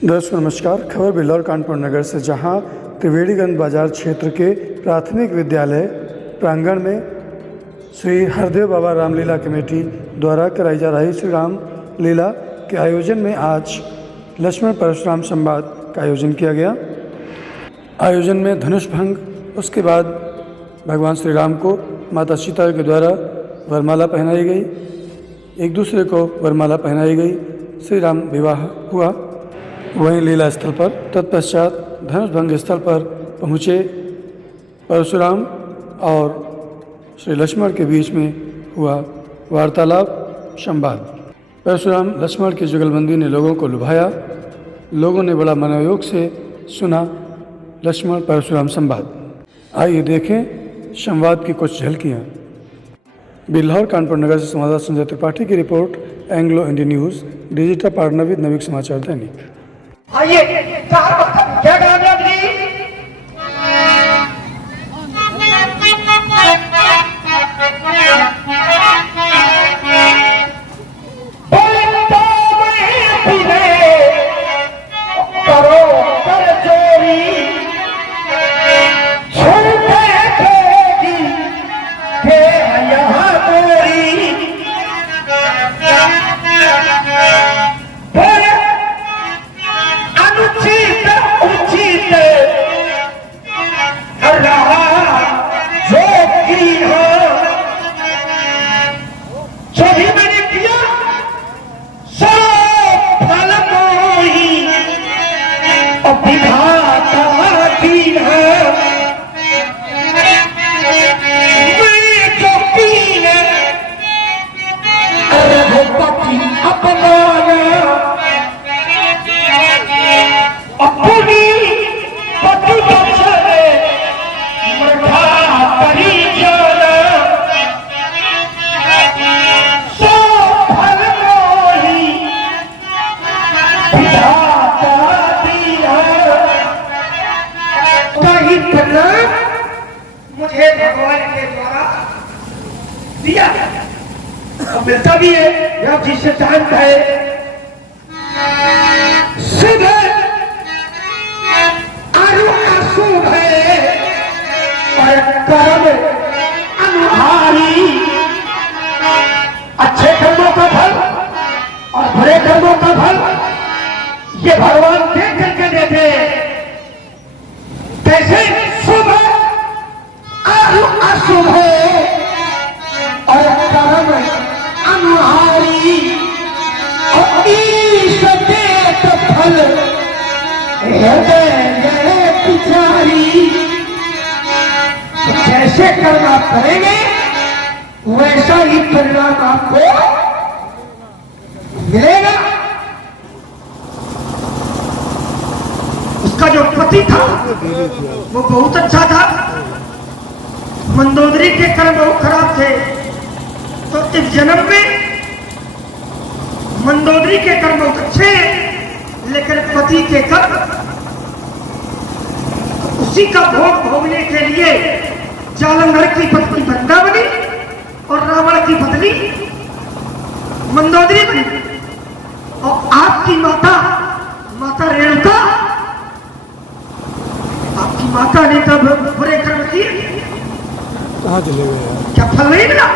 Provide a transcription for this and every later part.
दोस्तों नमस्कार। खबर बिल्लौर कानपुर नगर से, जहां त्रिवेणीगंज बाजार क्षेत्र के प्राथमिक विद्यालय प्रांगण में श्री हरदेव बाबा रामलीला कमेटी द्वारा कराई जा रही श्री राम लीला के आयोजन में आज लक्ष्मण परशुराम संवाद का आयोजन किया गया। आयोजन में धनुष भंग, उसके बाद भगवान श्री राम को माता सीता के द्वारा वरमाला पहनाई गई, एक दूसरे को वरमाला पहनाई गई, श्री राम विवाह हुआ। वहीं लीला स्थल पर तत्पश्चात धनुष भंग स्थल पर पहुँचे परशुराम और श्री लक्ष्मण के बीच में हुआ वार्तालाप संवाद। परशुराम लक्ष्मण की जुगलबंदी ने लोगों को लुभाया। लोगों ने बड़ा मनोयोग से सुना लक्ष्मण परशुराम संवाद। आइए देखें संवाद की कुछ झलकियाँ। बिल्लौर कानपुर नगर से संवाददाता संजय त्रिपाठी की रिपोर्ट, Anglo Indian news, digital partner with Naveen Samachar Dainik. आइए क्या कामयाब जी करो कर चोरी छूटे खेगी के यहाँ गोरी अनुचित उचित रहा जो की हो, जो भी मैंने किया सो फल कोई विधाता की है। मैं जो की है रघुपति अपमाना अपनी पति बचने मठा करी जाना सो फल मोही विधाता दिया। कहीं परिणाम मुझे भगवान के द्वारा दिया और मिलता भी है। यह जिस सिद्धांत है शुभ अशुभ है और कर्म अनुहारी। अच्छे कर्मों का फल और बुरे कर्मों का फल ये भगवान देख करके देते। कैसे शुभ अशुभ है और कर्म अनुहारी और ईश देत फल हृदय पिछारी। जैसे कर्म आप करेंगे वैसा ही परिणाम आपको मिलेगा। उसका जो पति था वो बहुत अच्छा था, मंदोदरी के कर्म बहुत खराब थे, तो इस जन्म में मंदोदरी के कर्म बहुत अच्छे, लेकिन पति के कर्म उसी का भोग भोगने के लिए जालंधर की पत्नी बंदा बनी और रावण की पत्नी मंदोदरी बनी। और आपकी माता रेणुका, आपकी माता ने तब बुरे कर्म किए, कहाँ चले गए? क्या फल नहीं मिला?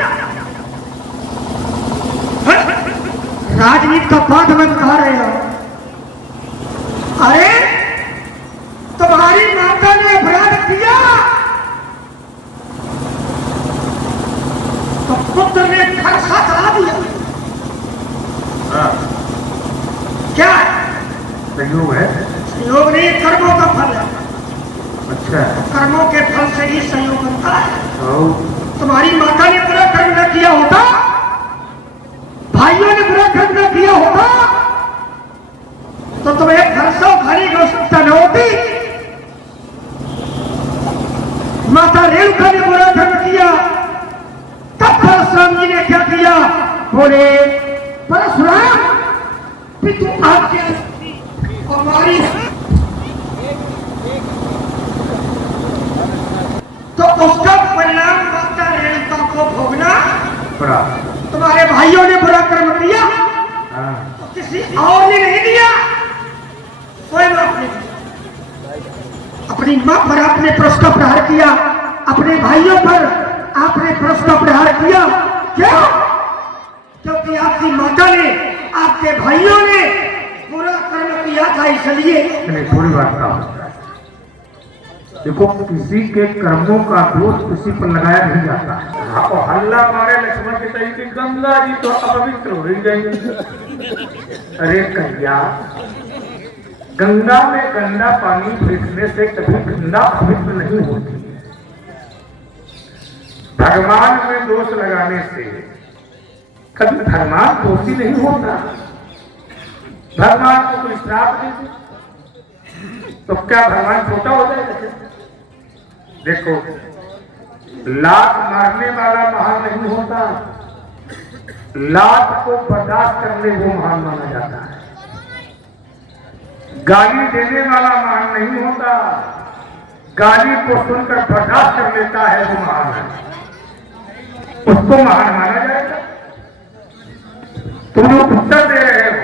राजनीति का पाठ में बता रहे हो। अरे तुम्हारी माता ने अपराध किया तो पुत्र ने फरसा चला दिया। क्या संयोग है? संयोग नहीं, कर्मों का फल है। अच्छा, कर्मों के फल से ही संयोग बनता है। तुम्हारी माता ने बुरा कर्म न किया होता, भाइयों ने बुरा कर्म न किया होता, तो तुम्हें फरसा उठाने की आवश्यकता न होती। माता रेणुका ने बुरा कर्म किया, तब परशुराम जी ने क्या किया? बोले परशुराम पितु आज्ञा हमारी, तो उसका परिणाम माता रेणुका को भोगना पड़ा। तुम्हारे भाइयों ने बुरा कर्म किया तो किसी और ने नहीं दिया, अपनी मां पर आपने परश का प्रहार किया, अपने भाइयों पर आपने परश का प्रहार किया। क्यों? क्योंकि आपकी माता ने, आपके भाइयों ने बुरा कर्म किया था, इसलिए। थोड़ी बात का होता है। देखो, किसी के कर्मों का दोष किसी पर लगाया नहीं जाता है। आपको हल्ला मारे लक्ष्मण के तरीके गंगा जी तो अपवित्र हो ही जाएंगे। अरे कन्या, गंगा में गंदा पानी फेंकने से कभी गंगा पवित्र नहीं होती। भगवान में दोष लगाने से कभी भगवान दोषी नहीं होता। भगवान को कोई श्राप दे दे तो क्या भगवान छोटा हो जाएगा? देखो, लात मारने वाला महान नहीं होता, लात को बर्दाश्त करने वो महान माना जाता है। गाली देने वाला महान नहीं होता, गाली को सुनकर बर्दाश्त कर लेता है वो महान है, उसको महान माना जाएगा। तुम जो उत्तर दे रहे हो,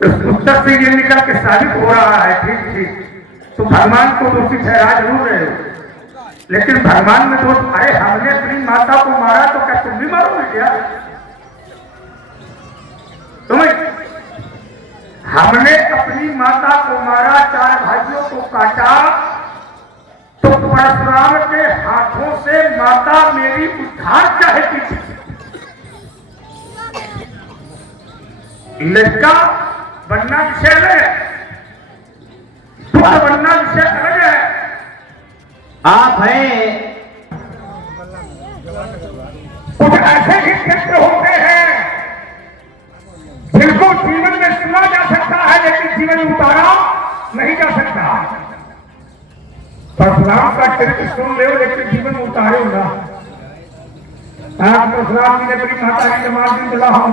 उस उत्तर से ये निकल के साबित हो रहा है, ठीक ठीक तुम भगवान को दोषी ठहरा जरूर रहे हो, लेकिन भगवान में दोष आए। हमने अपनी माता को मारा तो क्या तुम भी मारोगे क्या? तुम्हें हमने अपनी माता को मारा, 4 भाइयों को काटा, तो परशुराम के हाथों से माता मेरी उद्धार चाहती थी। लड़का बनना विषय अलग है, पुत्र बनना विषय अलग है। आप हैं कुछ ऐसे ही क्षेत्र होते हैं जिनको जीवन में सुना जा सकता है, लेकिन जीवन में उतारा नहीं जा सकता। परशुराम का चरित्र सुन ले, लेकिन जीवन में उतारे ना। परशुराम जी ने अपनी माता की मार दी, चला हम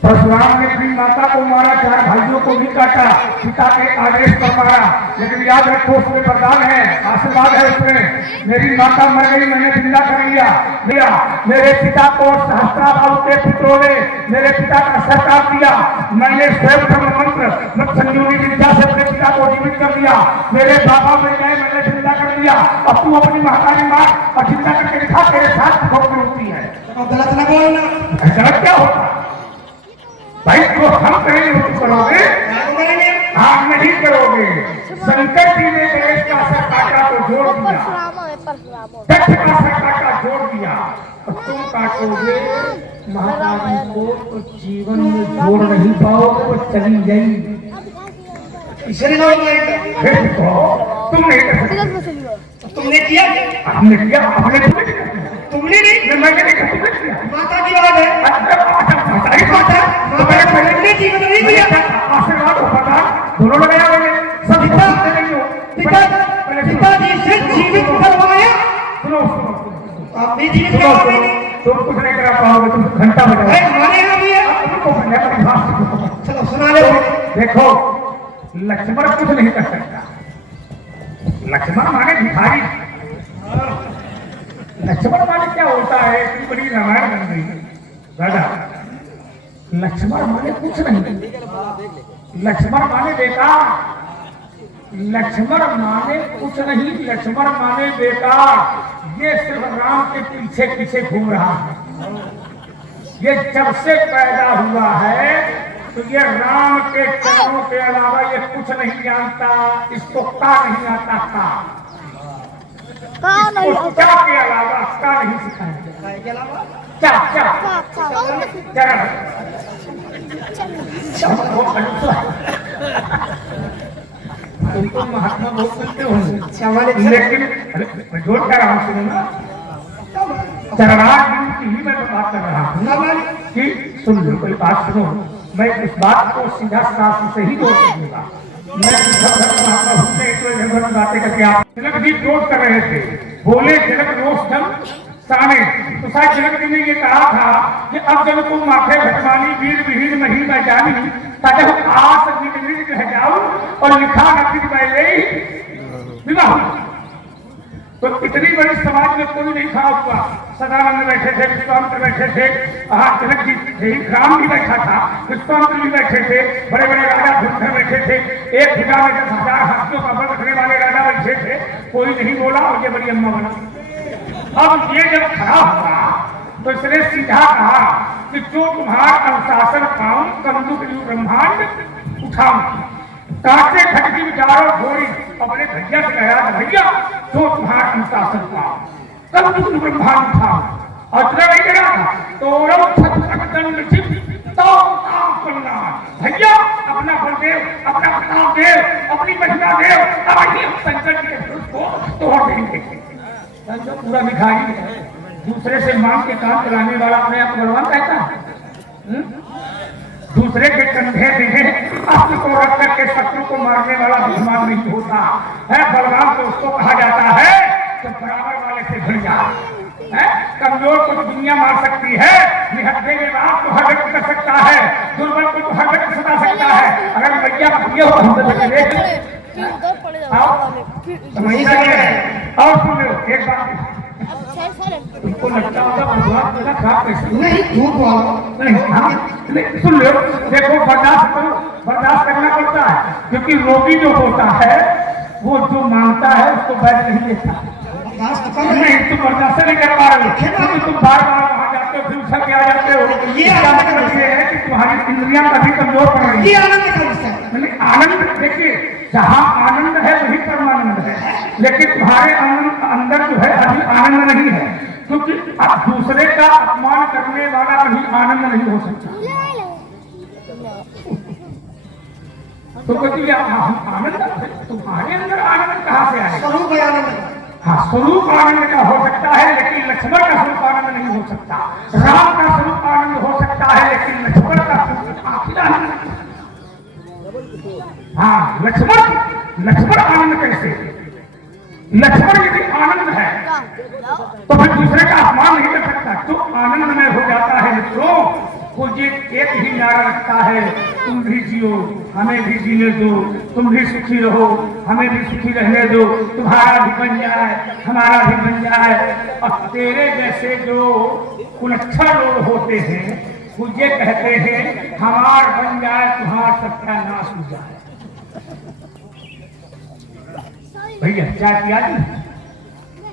परशुराम ने अपनी माता को मारा, 4 भाइयों को भी काटा, पिता के आदेश पर मारा, लेकिन याद रखो उसमें वरदान है, आशीर्वाद है उसमें। मेरी माता मर गई, मैंने जिंदा कर लिया। मेरे पिता को सहस्त्राबाहु के पुत्रों ने मेरे पिता का सत्कार किया। मैंने स्वयं ब्रह्म मंत्र संजीवनी विद्या से अपने पिता को जीवित कर दिया। मेरे बाबा में गए, मैंने जिंदा कर दिया। अब तू अपनी माता की मार और जिंदा करके दिखा, तेरे साथ ठोकर होती है। गलत ना बोलना। गलत क्या होता भाई? तो हम करेंगे तो करोगे, आप नहीं करोगे। शंकर जी ने गणेश का सर काटा तो जोड़ दिया, दक्ष का सर काटा जोड़ दिया, और तुम काटोगे महाकाली को तो जीवन में जोड़ नहीं पाओगे, वो चली जाएगी। फिर तो तुम नहीं कर सकते। तुमने किया? हमने किया, हमने तुमने नहीं, मैंने नहीं किया। माता की बात है। जीवन नहीं दिया, आशीर्वाद होता था, दोनों लगाया मैंने सब पिताजी से जीवित करवाया। सुनो, आप भी जीवित करवाएंगे? तुम कुछ नहीं करा पाओगे, तुम घंटा बजाओगे। हमारे यहाँ भी है। चलो सुना ले। देखो, लक्ष्मण कुछ नहीं कर सकता। लक्ष्मण माने भिखारी। लक्ष्मण माने क्या होता है? इतनी बड़ी रामायण बन गई दादा। लक्ष्मण माने कुछ नहीं, लक्ष्मण माने बेकार, लक्ष्मण माने कुछ नहीं, लक्ष्मण माने बेकार। ये सिर्फ राम के पीछे पीछे घूम रहा है। ये जब से पैदा हुआ है तो ये राम के चरणों के अलावा ये कुछ नहीं जानता। इसको का नहीं आता, का क्या के अलावा का नहीं सिखाया। क्या चरण तुमको महात्मा बहुत सुनते हो, लेकिन जोड़ कर रहा हूँ, सुनो ना। चरणार्थ की ही मैं बात कर रहा हूँ कि सुन लो, कोई बात सुनो। मैं इस बात को सीधा शास्त्र से ही जोड़ दूंगा। मैं महात्मा हूँ, बातें करके आप जनक जी क्रोध कर रहे थे, बोले जनक रोषधम साने। तो शायद जनक जी ने ये कहा था कि अब जब तुम माथे भटवानी वीर विहीन मही में जानी, तब आस निकल रह जाओ और लिखा नथित पहले विवाह। तो इतनी बड़ी समाज में कोई नहीं खड़ा हुआ। सदानंद बैठे थे, विश्वामित्र बैठे थे, जनक जी राम भी बैठा था, विश्वामित्र भी बैठे थे, बड़े बड़े राजा भूखर बैठे थे, एक भुजा में 10,000 हाथियों का बल रखने वाले राजा बैठे थे, कोई नहीं बोला और ये बड़ी अम्मा बना। अब ये जब खड़ा हुआ तो इसने सीधा कहा कि जो तुम्हारा अनुशासन पाऊं कमजोर ब्रह्मांड उठाऊं, कांटे खटकी विचारो घोड़ी अपने भैया से कहा भैया जो तुम्हारा अनुशासन पाओ कमजोर ब्रह्मांड उठाऊं। और इतना नहीं करा था तो भैया अपना बलदेव अपना प्रताप देव अपनी महिमा देव संकट के को तोड़ देंगे। पूरा भिखारी है, दूसरे से मांग के काम चलाने वाला अपने आप बलवान कहता है। दूसरे के कंधे में अपने को रख करके शत्रु को मारने वाला बुद्धिमान नहीं होता है। बलवान तो उसको कहा जाता है तो बराबर वाले से भिड़ जाए। कमजोर को तो दुनिया मार सकती है, निहत्थे में बात को हर व्यक्ति कर सकता है, दुर्बल को तो हर व्यक्ति सता सकता है। अगर भैया ये हो हम और सुन लो एक बात, तुमको लगता होगा भगवान मेरा खराब कैसे नहीं झूठ बोलो नहीं सुन लो, देखो बर्दाश्त करो, बर्दाश्त करना पड़ता है क्योंकि रोगी जो होता है वो जो मांगता है उसको बैठ नहीं देता। नहीं तुम बर्दाश्त नहीं कर पा रहे हो क्योंकि तुम बार बार वहां जाते हो फिर उछल के आ जाते हो। ये मतलब ये है कि तुम्हारी इंद्रियां अभी कमजोर पड़ रही है। आनंद देखिए, जहाँ आनंद है वही परमानंद है, लेकिन तुम्हारे अंदर जो है अभी आनंद नहीं है क्योंकि दूसरे का अपमान करने वाला कभी आनंद नहीं हो सकता। तो कहती आनंद तुम्हारे अंदर आनंद कहाँ से आएगा? स्वरूप आनंद। हाँ स्वरूप आनंद का हो सकता है लेकिन लक्ष्मण का स्वरूप आनंद नहीं हो सकता। राम का स्वरूप आनंद हो सकता है लेकिन लक्ष्मण का स्वरूप आनंद। हाँ लक्ष्मण आनंद कैसे? लक्ष्मण यदि आनंद है तो फिर दूसरे का अपमान नहीं कर सकता। तो आनंद में हो जाता है मित्रों, वो ये एक ही नारा रखता है, तुम भी जियो हमें भी जीने दो, तुम भी सुखी रहो हमें भी सुखी रहने दो, तुम्हारा भी बन जाए हमारा भी बन जाए। और तेरे जैसे जो कुलच्छा लोग होते हैं वो ये कहते हैं हमार बन जाए तुम्हारा सबका नाश हो जाए। भैया चाय पिया दी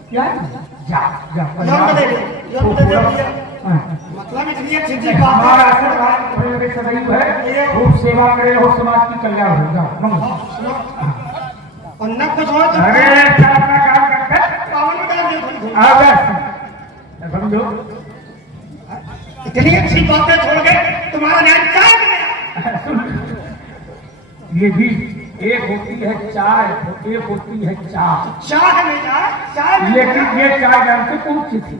क्या जा जा मतलब इतनी अच्छी बात है। हमारा आशीर्वाद सदैव है, खूब सेवा करे हो समाज की कल्याण होगा। और न कुछ हो तो अरे अपना काम करते पावन में डाल दो। समझो इतनी अच्छी बातें छोड़ के तुम्हारा ध्यान चाय में। ये भी एक होती है चाय, एक होती है चाय। चाय में चाय लेकिन ये चाय जानते कौन सी थी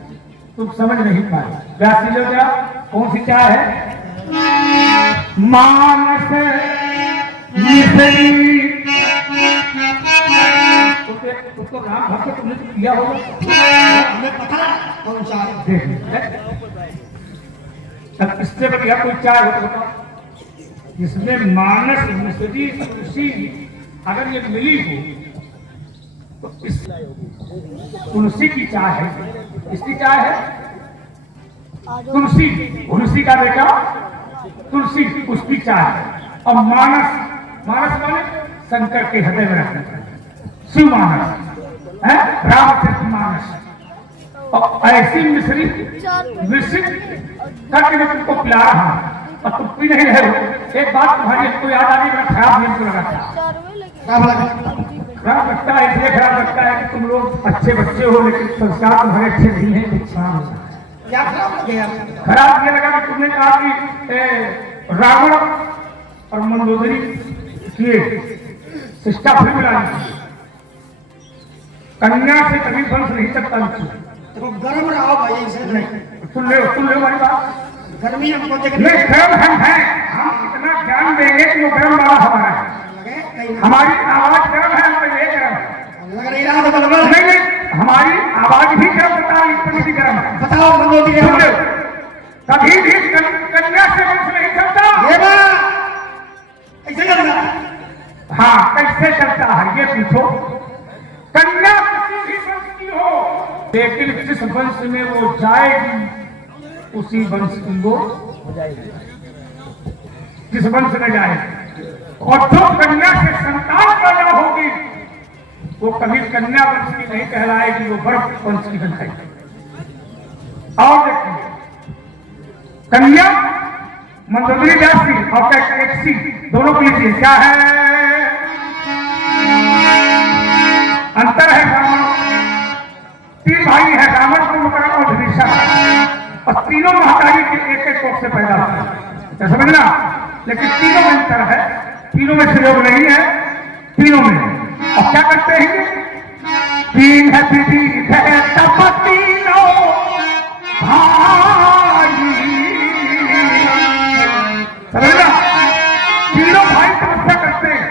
तुम समझ नहीं पाए। व्यासी लो क्या कौन सी चाय है? मानस उसको नाम भक्त तुमने तो किया होगा, हमें पता है कौन चाय। अब इससे बढ़िया कोई चाय हो तो बताओ जिसमें मानस मिश्री तुलसी अगर ये मिली हो तो इस तुलसी की चाय है। इसकी चाय है तुलसी, तुलसी का बेटा तुलसी उसकी चाय है। और मानस माने शंकर के हृदय में रहता है, शिव मानस है, रामचरित मानस। और ऐसी मिश्री मिश्रित करके मैं तुमको पिला रहा हूं और तुम पी नहीं रहे हो। एक बात तुम्हारी हमको याद आ गई, बड़ा खराब नियम को लगा था। खराब लगता है इसलिए खराब लगता है कि तुम लोग अच्छे बच्चे हो लेकिन संस्कार तुम्हारे अच्छे नहीं है। नुकसान होता है। क्या खराब लग गया? खराब ये लगा कि तुमने कहा कि रावण और मंदोदरी किए शिष्टा फिर मिलानी, कन्या से कभी वंश नहीं सकता। तो गर्म रहो भाई इसे नहीं सुन ले हमारी बात। गर्मी हमको नहीं गर्म हम हैं, हम इतना ज्ञान देंगे कि वो गर्म वाला हमारा है। हमारी आवाज गर्म है, हम ये गर्म है। लग रहा है तो नहीं हमारी आवाज भी गर्म बता, इतनी भी गर्म है। बताओ मंदोदरी कभी भी कन्या से वंश नहीं चलता। ऐसे करना। हाँ कैसे चलता है ये पूछो। कन्या किसी भी वंश की हो लेकिन जिस वंश में वो जाएगी उसी वंश की वो हो जाएगी, जिस वंश में जाएगी। और जो कन्या से संतान पैदा होगी वो कभी कन्या वंश की नहीं कहलाएगी, वो वर वंश की कहलाएगी। और देखिए कन्या मंदोदरी जाति और कैकेक्सी दोनों के लिए क्या है अंतर है। रावण 3 भाई है, रावण कुंभकर्ण और विभीषण, और तीनों महाकारी के एक एक कोख से पैदा होते हैं, क्या समझना। लेकिन तीनों में अंतर है, तीनों में सहयोग नहीं है, तीनों में। और क्या करते हैं, 3 है विधि है तप तीनों भाई, समझना। तीनों भाई तपस्या करते हैं,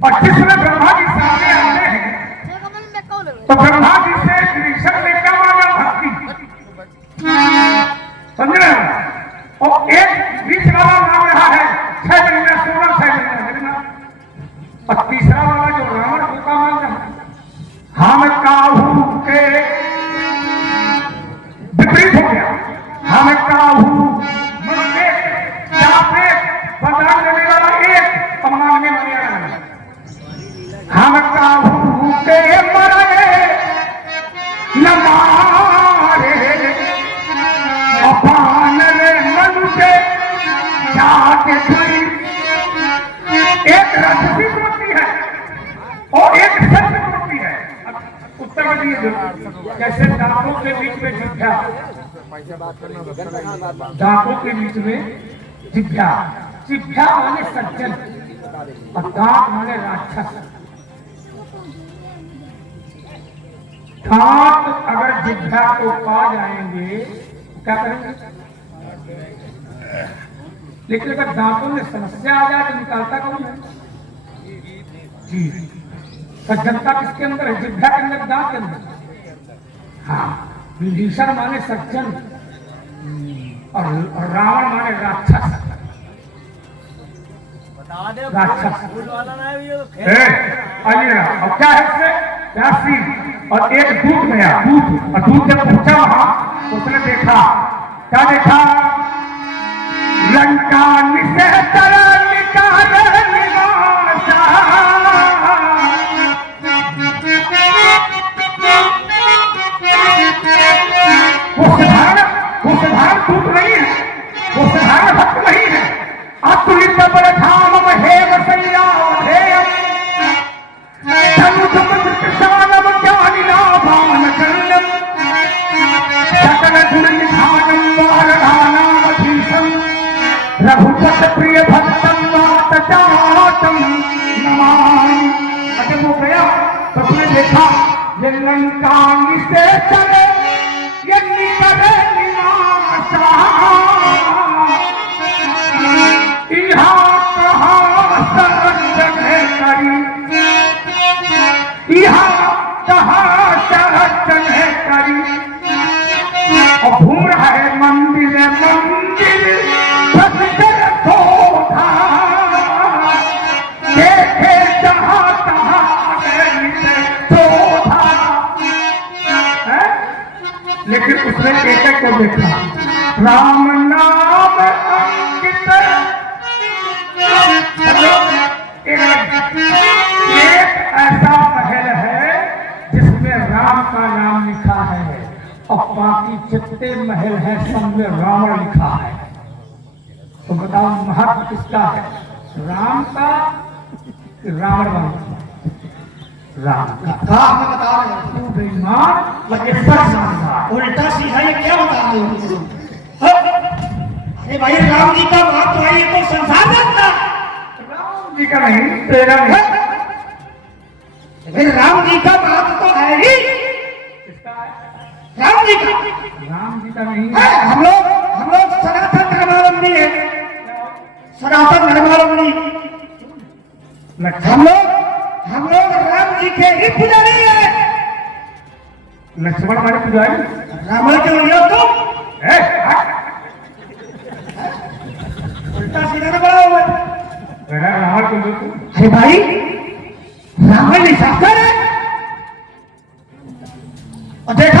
और जिसमें ब्रह्मा जी सामने आते हैं तो ब्रह्मा जी से विभीषण ने क्या मांगा, भक्ति, समझ रहे हो। और एक बीच वाला मांग रहा है 6 महीने सोना, 6 महीने, और तीसरा वाला जो रावण को का मांग रहा है, हम काहू के विपरीत हो गया, हम काहू बदलाव देने वाला एक और मांगने वाले अलग। हम काहू के मरे न मारे अपान रे मनुष्य जाके छुई। एक राक्षसी होती है और एक सत्य होती है। उत्तर में दिए जैसे दांतों के बीच में जिभ्या, दांतों के बीच में जिभ्या, जिभ्या माने सज्जन और दांत माने राक्षस। दांत अगर जिभ्या को पा जाएंगे क्या करेंगे, लेकिन अगर दांतों में समस्या आ जाए तो निकालता कौन है जी। सज्जनता किसके अंदर है, जिभ्या के अंदर, दांत के अंदर। हाँ, विभीषण माने सज्जन और रावण माने राक्षस। राक्षस आइए, और क्या है इसमें, प्यासी और एक दूध में आया, दूध, और दूध जब पूछा वहां उसने देखा, क्या देखा, लंका निशेतर निकाल निवासा, वो साधारण दूध नहीं है, वो साधारण भक्त नहीं है। अतुलित बल धाम महेव संयावधेयम् धनुषमृतशानम ज्ञानिलाभान कर्णम् सकल गुण निधानम् वारधानामधीशम् रघुपत प्रिय भक्तम् वातजातम् नमामि। जब वो गया तो उसने देखा ये लंका से चले ये निकले निवासा, यहाँ कहाँ सरंजन है करी, यहाँ कहाँ सरंजन है करी। और घूम रहा है मंदिर मंदिर भक्तर शोभा, देखे जहाँ तहाँ शोभा। लेकिन उसने एक एक को देखा, राम नाम अंकित, एक ऐसा महल है जिसमें राम का नाम लिखा है और बाकी जितने महल है सब में रावण लिखा है। तो बताओ महत्व किसका है, राम का कि रावण का? राम का। हमें बता रहे हैं तू बेईमान उल्टा सीधा ये क्या बता रहे हो। अरे भाई राम जी का महत्व है, ये तो संसार जानता। राम जी का नहीं, तेरा नहीं। लेकिन राम जी का महत्व तो है ही, राम जी का। राम जी का नहीं है, हम लोग सनातन धर्मावलंबी है, सनातन धर्मावलंबी। हम लोग राम जी के ही पुजारी है। लक्ष्मण हमारे पुजारी, रावण के लोग तुम उल्टा सीधा बड़ा हुआ। रावण को लोग, अरे भाई रावण निशाचर है, और देखा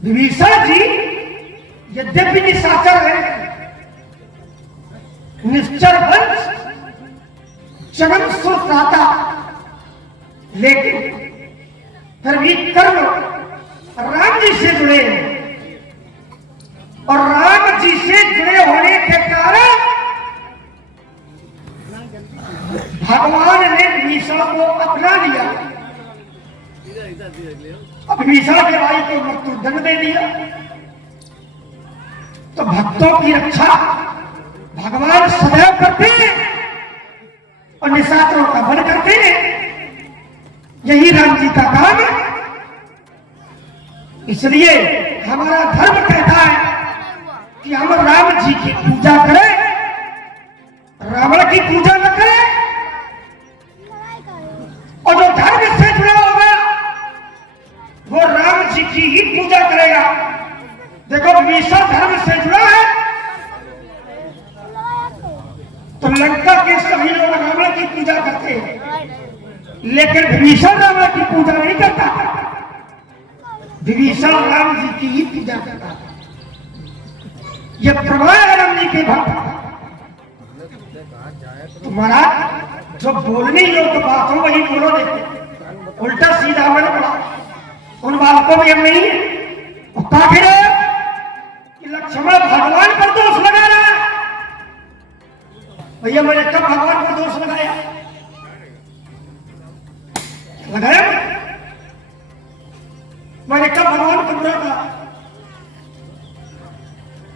विभीषण जी यद्यपि निशाचर है, निश्चर वंश, जन्म सुरता, लेकिन फिर भी कर्म राम जी से जुड़े हैं और राम जी से जुड़े होने के कारण भगवान ने विभीषण को अपना लिया। अब विभीषण के भाई को मृत्युदंड दे दिया। तो भक्तों की रक्षा भगवान सदैव करते हैं और निशाचरों का वध करते हैं। यही राम जी का काम है। इसलिए हमारा धर्म कहता है कि हम राम जी की पूजा करें, रावण की पूजा न करें। और जो धर्म से जुड़ा होगा वो राम जी की ही पूजा करेगा। देखो विभीषण धर्म से जुड़ा है तो लंका के सभी लोग रावण की पूजा करते हैं, लेकिन विभीषण रावण की पूजा नहीं करता। विभीषण राम जी की ही पूजा करता। यह प्रमाण है राम जी के भक्त। तो महाराज जो बोलने योग्य बात हो वही बोलो। देखो उल्टा सीधा मन पड़ा, उन बालकों में हम नहीं है। फिर कि लक्ष्मण भगवान पर दोष लगा रहा है। भैया मैंने कब भगवान पर दोष लगाया? लगाया मैंने कब भगवान को बुरा कहा?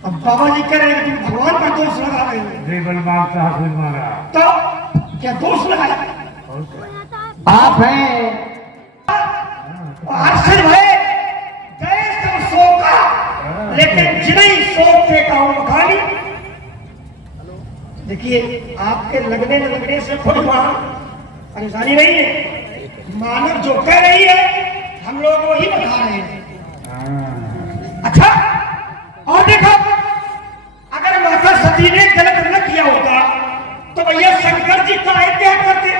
अब बाबा जी कह रहे हैं तुम भगवान पर दोष लगा रहे हो, तो क्या दोष लगाया? आप हैं आश्चर्य भय गए सब सोका, लेकिन जिन्हें सोते का मखानी। देखिए आपके लगने न लगने से कोई वहां परेशानी नहीं है। मानव जो कह रही है हम लोग वही बता रहे हैं। अच्छा और देखो अगर माता सती ने गलत न किया होता तो भैया शंकर जी का क्या करते?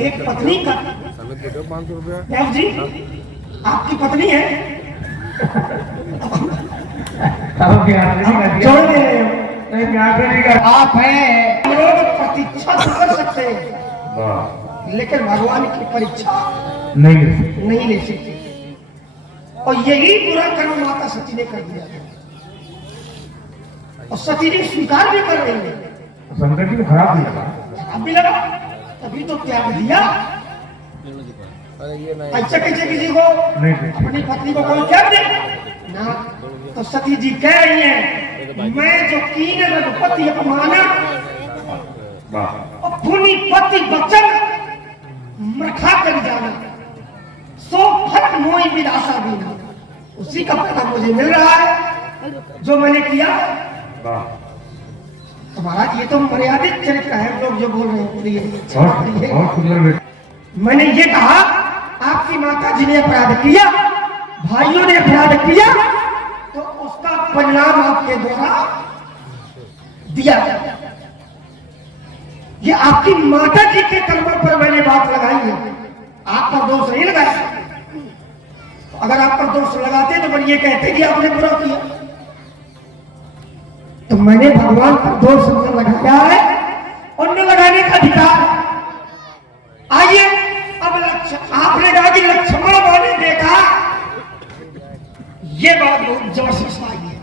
एक पत्नी का 500 रुपया जी आपकी पत्नी है, जोड़ दे रहे हो। आप हैं हम लोग प्रतीक्षा तो कर सकते हैं लेकिन भगवान की परीक्षा नहीं ले सकते। और यही बुरा कर्म माता सती ने कर दिया और सती ने स्वीकार भी कर रही है। शंकर जी को खराब भी लगा तभी तो त्याग दिया। ऐसा कैसे किसी को अपनी पत्नी को कोई त्याग दे ना? तो सती जी कह रही है मैं जो कीन रघुपति अपमाना और पुनि पति बचन मरखा कर जाना सो फट मोई विदासा बीना। उसी का पता मुझे मिल रहा है जो मैंने किया। तो महाराज ये तो मर्यादित चरित्र है लोग जो बोल रहे हैं। मैंने ये कहा आपकी माता जी ने अपराध किया, भाइयों ने अपराध किया, तो उसका परिणाम आपके द्वारा दिया। ये आपकी माता जी के कर्मों पर मैंने बात लगाई है, आप पर दोष नहीं लगाया। तो अगर आप पर दोष लगाते तो फिर ये कहते कि आपने बुरा किया। तो मैंने भगवान पर दोष न लगाया है और न लगाने का अधिकार। आइए अब आपने कहा कि लक्ष्मण ने देखा, ये बात बहुत जबरदस्त आई है।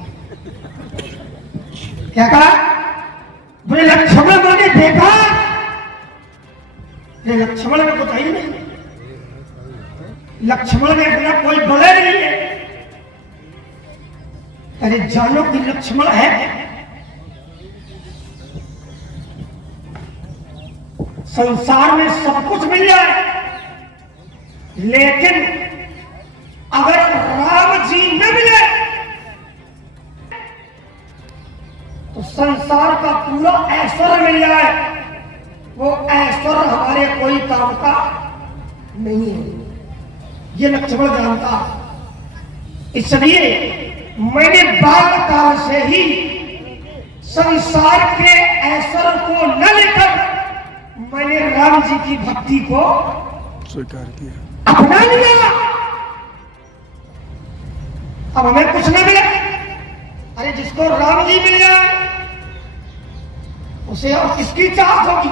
क्या कहा? बोले लक्ष्मण ने देखा। लक्ष्मण में कुछ ही नहीं, लक्ष्मण में अपना कोई बड़े नहीं है। अरे जानो कि लक्ष्मण है संसार में सब कुछ मिल जाए, लेकिन अगर राम जी न मिले तो संसार का पूरा ऐश्वर्य मिल जाए, वो ऐश्वर्य हमारे कोई काम का नहीं है। ये लक्ष्मण जानता। इसलिए मैंने बालकाल से ही संसार के ऐश्वर्य को न लेकर मैंने राम जी की भक्ति को स्वीकार किया, अपना लिया। अब हमें कुछ नहीं मिला। अरे जिसको राम जी मिल जाए उसे और किसकी चाहत होगी।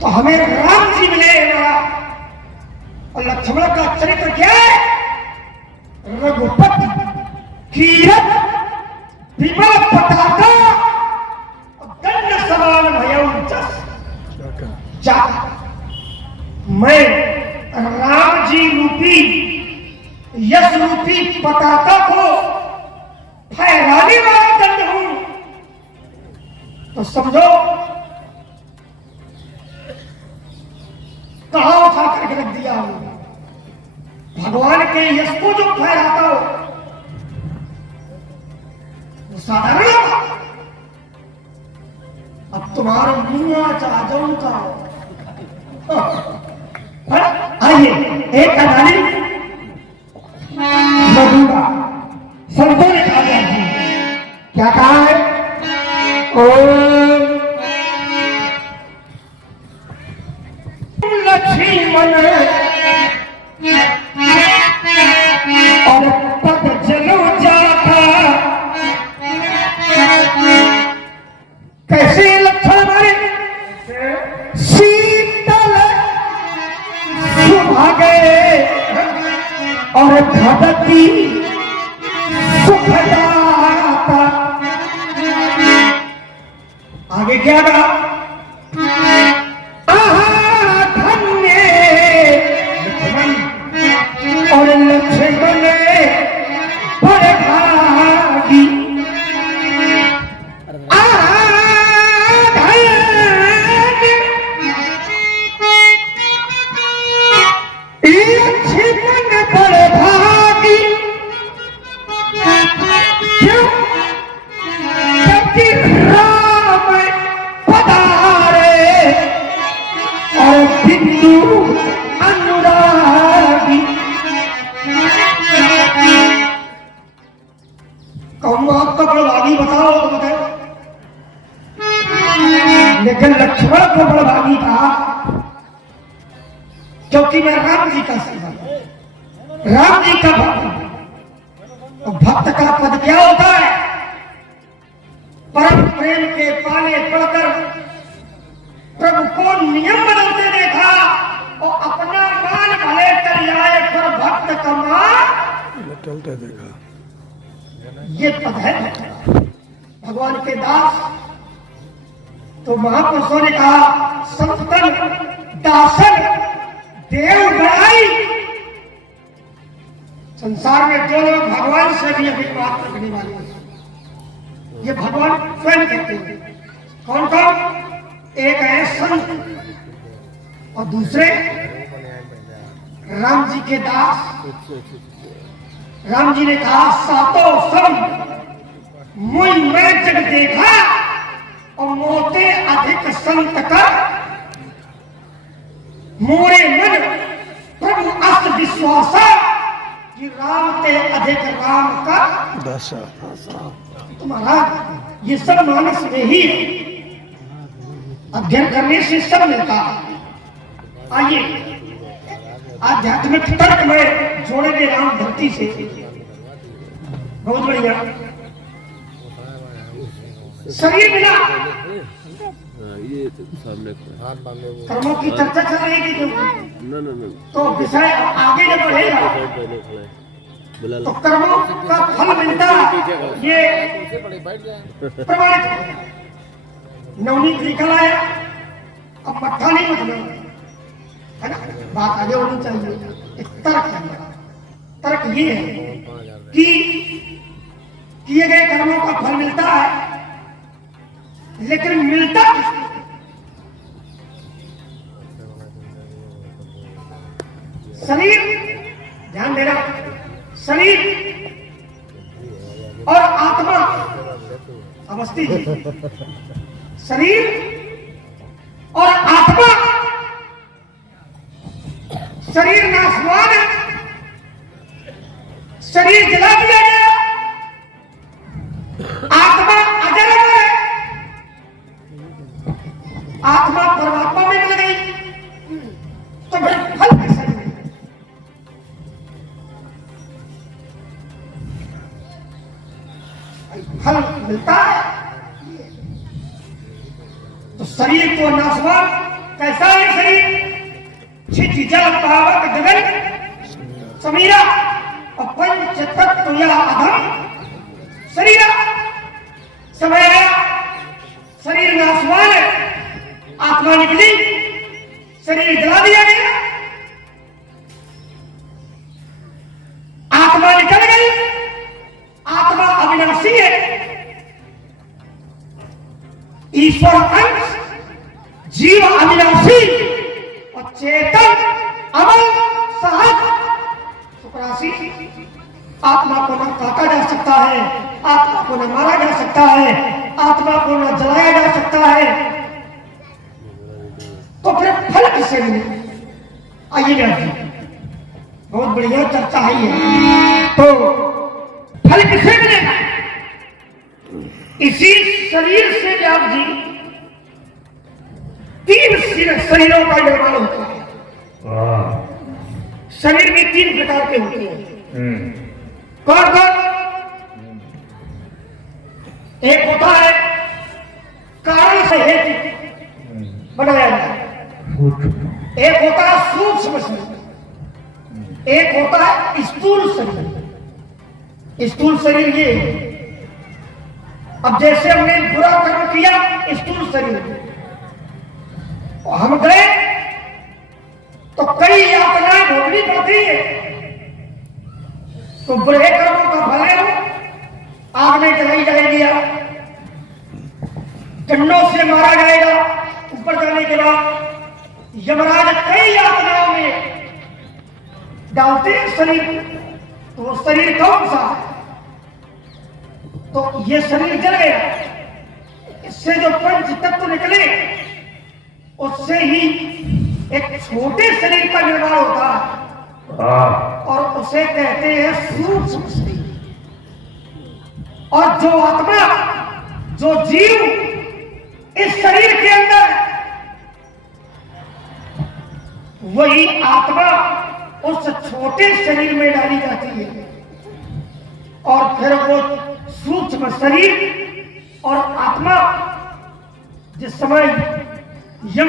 तो हमें राम जी मिले हमारा। और लक्ष्मण का चरित्र क्या है? रघुपति कीरत विमल पताका दंड समान भयं जस जाका। मैं राम जी रूपी यश रूपी पताका को फहराने वाला दंड हूं। तो समझो कहां उठा करके रख दिया हूं। भगवान के यश को जो फहराता हो वो साधारण होगा। अब तुम्हारे मुंह चाह जाऊं का। आइए एक कहानी मधुरा संतों ने कहा क्या कहा है? ओम लक्ष्मण और पद जलो जाता। कैसे लक्षण हमारे? शीतल सुभागे और भगति सुखदाता। आगे क्या कहा? धन्य लक्ष्मण और लक्ष्मण बड़े भागी। लक्ष्मण बड़े भागी क्यों? क्योंकि राम पधारे और बिंदु अनुरागी। कहूँ आपका बड़भागी बताओ तो बताओ। लेकिन लक्ष्मण को बड़भागी कहा क्योंकि मैं राम जी का सेवा, राम जी का भक्त हूं। और भक्त का पद क्या होता है? परम प्रेम के पाले पड़कर प्रभु को नियम बदलते देखा और अपना मान भले कर जाए पर भक्त का मान चलते देखा। ये पद है भगवान के दास। तो महापुरुषों ने कहा संतन दासन देव गणाई। संसार में जो लोग भगवान से भी अभिमान रखने वाले हैं ये भगवान स्वयं कहते हैं। कौन कौन? एक है संत और दूसरे राम जी के दास। राम जी ने कहा सातों संत मुझ में जग देखा और मोते अधिक संत कर मोरे मन प्रभु अस्त विश्वासा कि राम ते अधिक राम का दशा। तुम्हारा ये सब मानस में ही अध्ययन करने से सब मिलता है। आइए आध्यात्मिक तर्क में जोड़ेंगे राम भक्ति से। बहुत बढ़िया। शरीर मिला ये सामने कर्मों की चर्चा चल रही थी न तो विषय आगे जब बढ़ेगा तो कर्मों का फल मिलता ये प्रमाणित है। नवनीत निकल आया अब मट्ठा नहीं बचना है ना। बात आगे होनी चाहिए। एक तर्क है। तर्क ये है कि किए गए कर्मों का फल मिलता है लेकिन मिलता किसको? शरीर, ध्यान देना, शरीर और आत्मा अवस्थी जी। शरीर और आत्मा। शरीर नाशवान है, शरीर जला दिया गया, आत्मा अजर है। आत्मा परमात्मा में मिल गई तो फिर फल कैसे? फल मिलता है। तो शरीर तो नाशवान, कैसा है शरीर? छिति जल पावक गगन समीरा और पंच तत्व यह अधम शरीर। समय आया, शरीर नाशवान है, आत्मा निकली, शरीर जला दिया गया, आत्मा निकल गई। आत्मा अविनाशी है, ईश्वर अंश, जीव अविनाशी और चेतन अमर सहज सुखराशि। आत्मा को न काटा जा सकता है, आत्मा को न मारा जा सकता है, आत्मा को न जलाया जा सकता है, तो फिर फल किससे मिले? आइए व्यास जी, बहुत बढ़िया चर्चा है ये। तो फल किससे मिलेगा? इसी शरीर से व्यास जी 3 शरीरों का निर्माण होता है। शरीर में 3 प्रकार के होते हैं। कौन कौन? एक होता है कारण से हेतु बनाया जाए, एक होता है सूक्ष्म शरीर, एक होता है स्थूल शरीर। स्थूल शरीर ये, अब जैसे हमने बुरा कर्म किया, स्थूल शरीर, और हम गए तो कई यातनाएं भोगनी पड़ती है। तो बुरे कर्मों का फल है आग में जलाई जाएगी, डंडों से मारा जाएगा, ऊपर जाने के बाद यमराज कई यातनाओं में डालते हैं शरीर। तो शरीर कौन सा है? तो ये शरीर जल गया, इससे जो पंच तत्व निकले उससे ही एक छोटे शरीर का निर्माण होता है, और उसे कहते हैं सूक्ष्म शरीर। और जो आत्मा, जो जीव इस शरीर के अंदर, वही आत्मा उस छोटे शरीर में डाली जाती है, और फिर वो सूक्ष्म शरीर और आत्मा जिस समय यम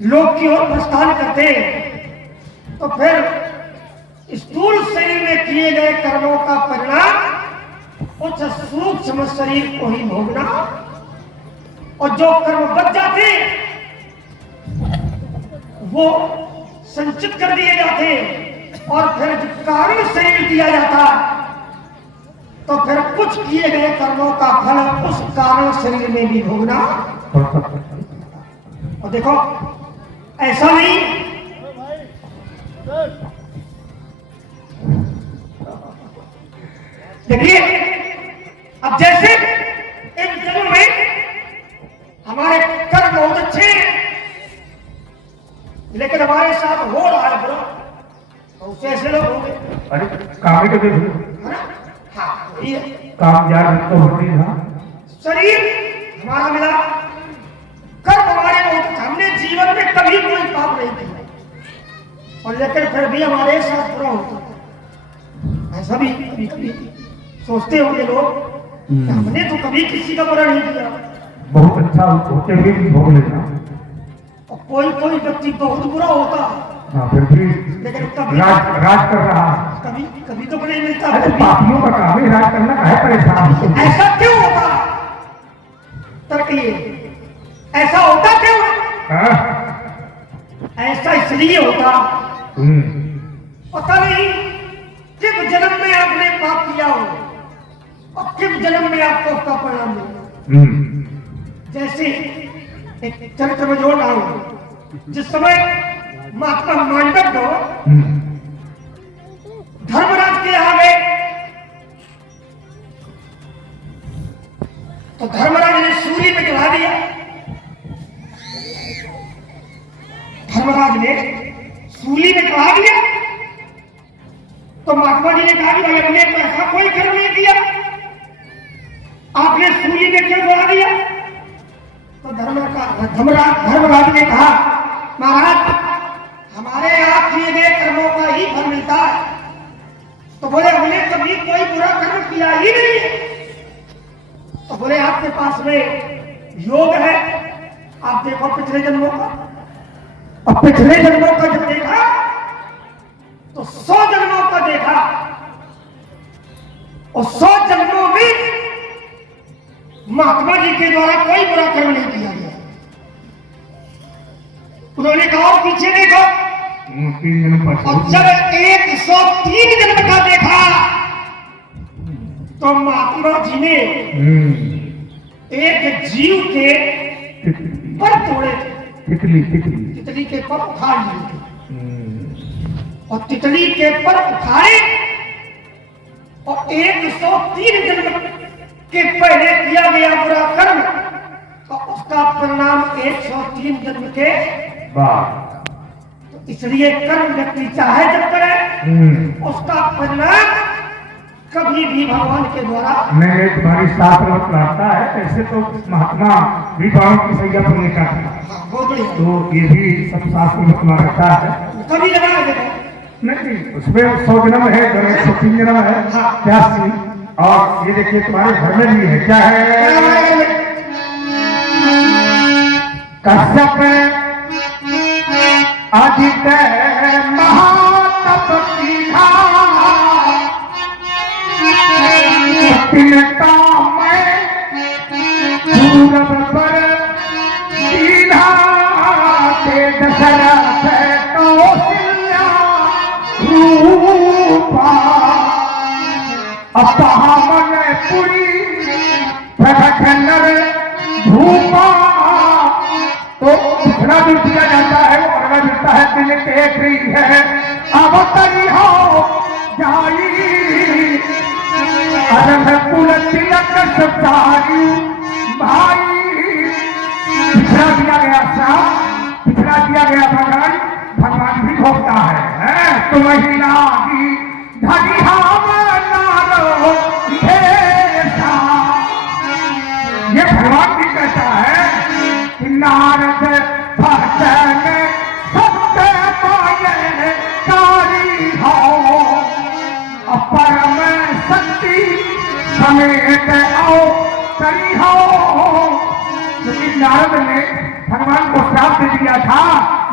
लोक की ओर प्रस्थान करते हैं, तो फिर स्थूल शरीर में किए गए कर्मों का परिणाम उस सूक्ष्म शरीर को ही भोगना, और जो कर्म बच जाते वो संचित कर दिए जाते, और फिर जब कारण शरीर दिया जाता तो फिर कुछ किए गए कर्मों का फल उस कारण शरीर में भी भोगना। और देखो ऐसा नहीं, देखिए अब जैसे इन जन्म में हमारे कर्म बहुत अच्छे हैं, लेकिन हमारे साथ हो रहा है बुरा, तो उससे ऐसे लोग होंगे। अरे काम ही तो है ना? हाँ, ये काम यार तो होती है ना। शरीर हमारा मिला, कर्म हमारे बहुत, हमने जीवन में कभी कोई पाप नहीं किया, और लेकिन फिर भी हमारे साथ बुरा होता है। ऐसा भी कभी सोचते होंगे लोग, हमने तो कभी किसी का बुरा नहीं किया, बहुत अच्छा होते हुए भी भोग लेना। और कोई कोई व्यक्ति बहुत बुरा होता है, हाँ, फिर भी लेकिन कभी राज कर रहा है। कभी कभी तो नहीं मिलता। अरे पापियों का काम है राज करना, काहे परेशान? ऐसा क्यों होता? तर्क ये, ऐसा होता क्यों? हाँ? ऐसा इसलिए होता, पता नहीं किस जन्म में आपने पाप किया हो और किस जन्म में आपको उसका परिणाम मिला। जैसे एक चरित्र में जोड़ रहा हूं, जिस समय महात्मा मांडव को धर्मराज के यहाँ गए, तो धर्मराज ने सूली में चढ़ा दिया। धर्मराज ने सूली में चढ़ा दिया, तो महात्मा जी ने कहा कि भाई हमने तो ऐसा कोई कर्म नहीं किया, आपने सूली में क्यों चढ़ा दिया? तो धर्मराज ने कहा, महाराज हमारे यहाँ किए गए कर्मों का ही फल मिलता है। तो बोले हमने कभी कोई बुरा कर्म किया ही नहीं, तो बोले आपके पास में योग है, आप देखो पिछले जन्मों का। और पिछले जन्मों का जब देखा तो 100 जन्मों का देखा, और 100 जन्मों में महात्मा जी के द्वारा कोई बुरा कर्म नहीं किया गया। उन्होंने कहा और पीछे देखो, और जब 103 जन्म का देखा तो महात्मा जी ने एक जीव के पर तोड़े थे। तितली के पर उखाड़ लिए थे, और तितली के पर उखाड़े, और 103 जन्म के पहले किया गया बुरा कर्म तो उसका परिणाम 103 जन्म के बाद। तो इसलिए कर्म व्यक्ति चाहे जब करे उसका परिणाम कभी भी भगवान के द्वारा नहीं। तुम्हारी शास्त्र में प्रार्थना है, ऐसे तो महात्मा भी बाणों की सैया पर लिखा था, तो ये भी सब शास्त्र में तुम्हारा रहता है। कभी लगा देगा नहीं, उसमें 100 जन्म है, 103 जन्म है, 83। और ये देखिए तुम्हारे घर में भी है, क्या है? कश्यप अजित महातप सीधा, तिनका मैं पूरब पर सीधा, ते दशरथ कौशल्या रूपा, अपहामन पुरी प्रखंडर भूपा। तो दूसरा जो दिया जाता है वो अगला मिलता है, दिल के प्रिय है अवतरी हो जाई, अरध कुल तिलक सचारी भाई। पिछड़ा दिया गया साहब, पिछड़ा दिया गया भगवान, भगवान भी भोगता है। तो महिला की धनिया ये भगवान भी कहता है कि नारद भक्तन सत्य पाये कारी हो, परम शक्ति समेत आओ करी हो। क्योंकि नारद ने भगवान को श्राप दे दिया था,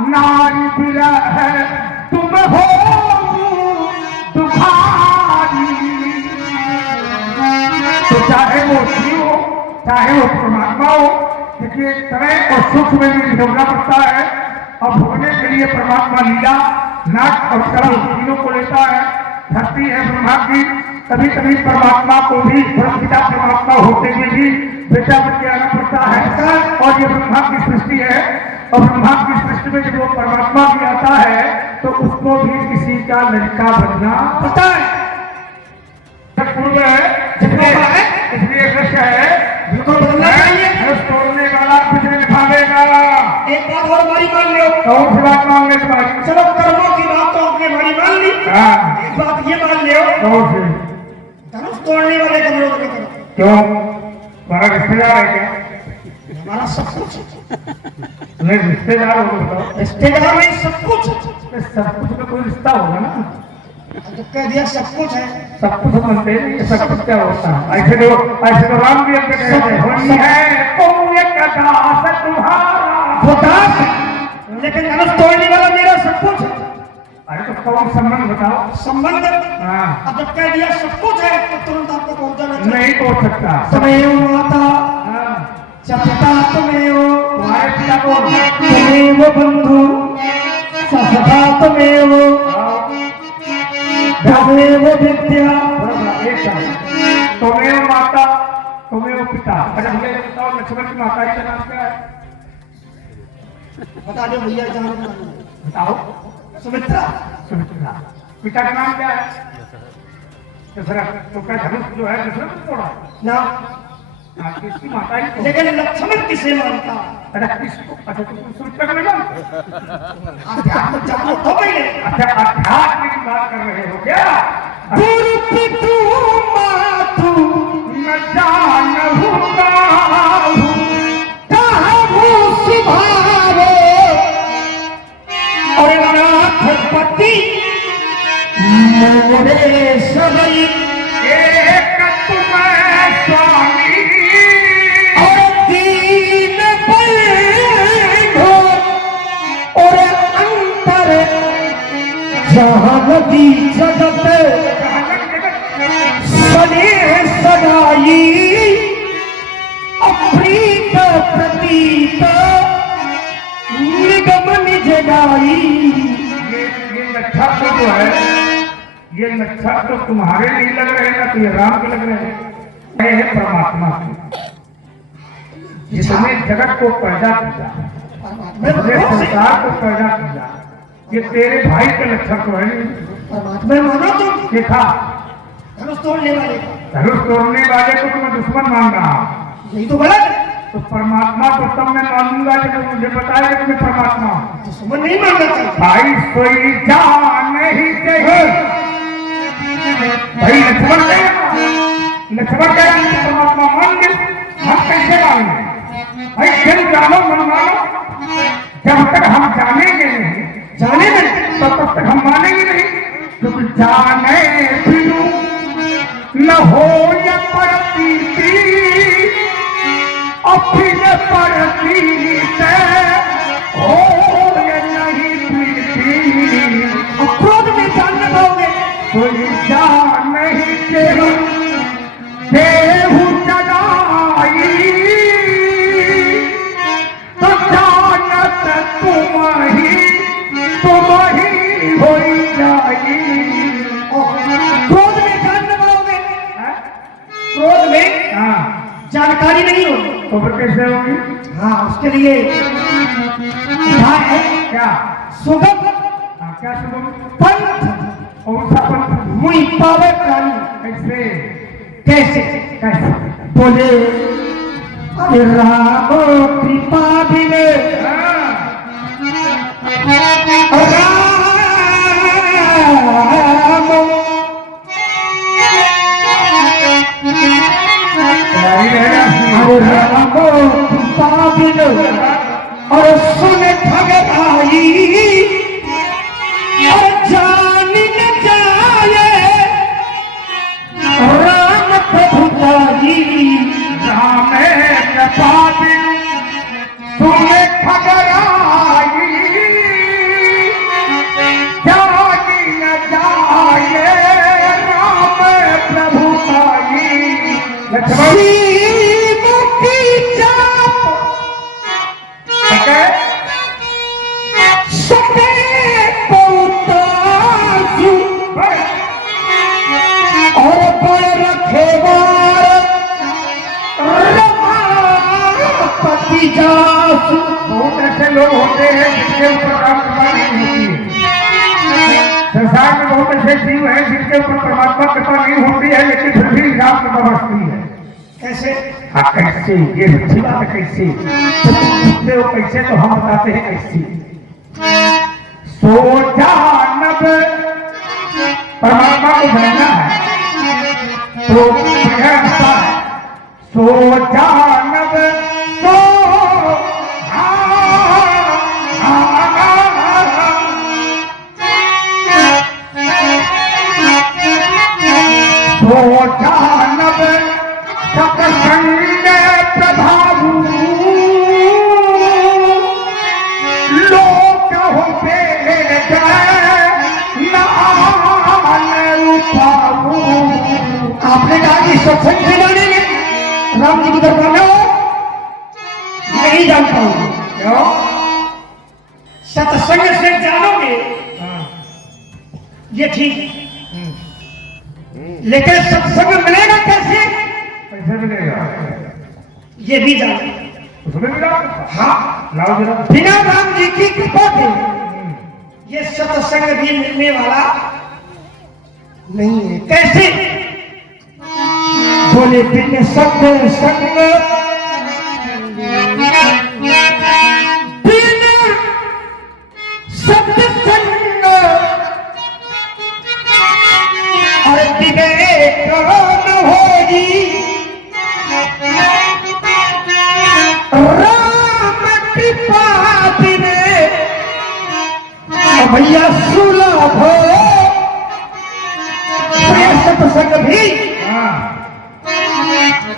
नारी विरह तुम हो दुखारी। तो चाहे वो जीव हो चाहे वो परमात्मा हो, देखिए तरह और सूक्ष्म में भी भोगना पड़ता है। और भोगने के लिए परमात्मा लीला नाट और कर्म तीनों को लेता है। धरती है ब्रह्मा की, कभी कभी परमात्मा को भी पिता परमात्मा होते हुए भी बेटा बन के आना पड़ता है। और ये ब्रह्मा की सृष्टि है, और ब्रह्मा की सृष्टि में जब वो परमात्मा भी आता है तो उसको भी किसी का लड़का बनना पड़ता है। पूर्व है इसलिए दृश्य है, बिल्कुल बदलना चाहिए। तोड़ने वाला कुछ नहीं भागेगा। एक बात और हमारी मान लो, कौन सी बात मान ले तुम्हारी? चलो कर्मों की बात तो आपने हमारी मान ली, एक बात ये मान लो, कौन सी? धनुष तोड़ने वाले का विरोध नहीं करो। क्यों? तुम्हारा रिश्तेदार है क्या? हमारा सब कुछ नहीं, रिश्तेदार हो बताओ। रिश्तेदार में सब कुछ, सब कुछ में कोई रिश्ता होगा ना। तो कह दिया सब कुछ है, सब कुछ बनते हैं, सब कुछ क्या होता है? ऐसे तो राम भी अपने कहते हैं, होनी है पुण्य का दास तुम्हारा, वो दास, लेकिन धनुष तोड़ने वाला मेरा सब कुछ। अरे तो कौन संबंध बताओ? संबंध हाँ, अब जब कह दिया सब कुछ है तो तुरंत आपको पहुंच जाना चाहिए। नहीं पहुंच सकता। तमेव माता पिता तमेव, तुम्हारे पिता को तमेव बंधु सखा तमेव, तमेव विद्या। तुम्हें माता तुम्हें पिता। अच्छा मुझे बताओ लक्ष्मण की माता का नाम क्या है? बता दो भैया, जान बताओ। सुमित्रा। सुमित्रा। पिता का नाम क्या है? दशरथ। तो क्या धनुष जो है दशरथ तोड़ा ना, किसकी माता ही तो? लेकिन लक्ष्मण किसे मानता? अच्छा किसको? अच्छा तुम सुमित्रा को नहीं जानते? अध्यात्म जानो तो पहले। अच्छा अध्यात्म की बात कर रहे हो क्या? गुरु पितु मातु न जानहूँगा कहु सुभावे, और नाथ पति मोरे सबई, एक तुम्हें स्वामी जहानती जगत सने सदाई अप्रीत प्रतीत निगम निज गाई। ये नक्षत्र जो है, ये नक्षत्र तुम्हारे नहीं लग रहे ना, तो ये राम के लग रहे हैं। ये है परमात्मा की, जिसने जगत को पैदा किया, जिसने संसार को पैदा किया। ये तेरे भाई के नक्षत्र है। परमात्मा मानो तुम देखा, धनुष तोड़ने वाले, धनुष तोड़ने वाले को तुम्हें दुश्मन मान रहा हूं, यही तो गलत है। तो परमात्मा को तब मैं मानूंगा जब मुझे बताया कि मैं परमात्मा हूं। दुश्मन नहीं मानना चाहिए भाई सोई जान नहीं चाहिए। भाई लक्ष्मण कहे परमात्मा मान गए, हम कैसे मानेंगे? भाई दिल जानो मन मानो, जब तक हम जानेंगे नहीं, जाने में तब तक हम मानेंगे नहीं। क्योंकि जाने बिनु न हो या परतीति, अपने परतीत हो या नहीं प्रीति। क्रोध में जानने पाओगे कोई जान नहीं तेरी देहु जलाई, तो जानत तुम ही हो जाई। क्रोध में जानने पाओगे, क्रोध में हाँ, जानकारी नहीं होगी। तो फिर कैसे होगी? हाँ, उसके लिए उपाय है क्या? सुगम हाँ, क्या सुगम? पंथ कौन सा पंथ? मुई पावे प्राणी। कैसे? कैसे? कैसे? बोले अरे राम कृपा बिने हाँ, राम तैयारी रहेगा। अरे राम कृपा बिने और सुन ठगराई और जान न जाए राम प्रभुताई। राम कृपा बिनु तुम्हें ठगराई, जानी न जाए राम प्रभु पाई। लक्ष्मण मुक्ति जाप सके पौतासु और पर रखेवार रमापति जासु। बहुत ऐसे लोग होते हैं जिनके ऊपर राम कृपा नहीं होती है। संसार में बहुत ऐसे जीव हैं जिनके ऊपर परमात्मा कृपा नहीं होती है, लेकिन फिर भी राम कृपा बरसती है। कैसे? हाँ, कैसे? ये अच्छी बात है। कैसे? तो तुम पूछते हो कैसे, तो हम बताते हैं कैसे। सो जानब परमात्मा को जानना है तो बढ़िया रास्ता है। सो जानब सो सो जानब सत्संग प्रभावु लोक हो आपने कहा कि सत्संग से जानेंगे, राम जी की दरबार में हो नहीं जान पाओगे। क्यों? सत्संग से जानोगे ये ठीक है, लेकिन सत्संग मिलेगा कैसे कैसे मिलेगा? ये भी जानो। उसमें मिला? हाँ, लाओ जरा। बिना राम जी की कृपा के ये सत्संग भी मिलने वाला नहीं है। कैसे? बोले बिन सत्संग बिन सत्संग और विवेक न होगी राम कृपा बिने भैया सुलभ सत्संग भी हाँ,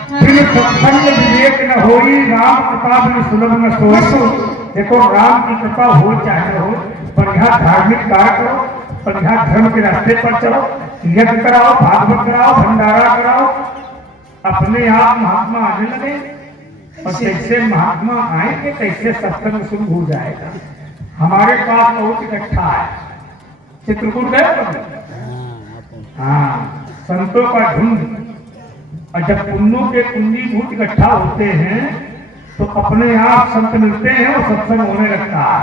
फिर सत्संग विवेक न होई राम कृपा बिनु सुलभ न सोई। देखो, राम की कृपा हो चाहे हो, बढ़िया धार्मिक कार्य करो, और यहाँ धर्म के रास्ते पर चलो, यज्ञ कराओ, भागवत कराओ, भंडारा कराओ, अपने आप महात्मा आने लगे। और जैसे महात्मा आएंगे कैसे सत्संग शुरू हो जाएगा। हमारे पास बहुत इकट्ठा है, चित्रकूट गए कभी? हाँ, संतों का झुंड। और जब पुण्यों के पुंजीभूत इकट्ठा होते हैं तो अपने आप संत मिलते हैं और सत्संग होने लगता है।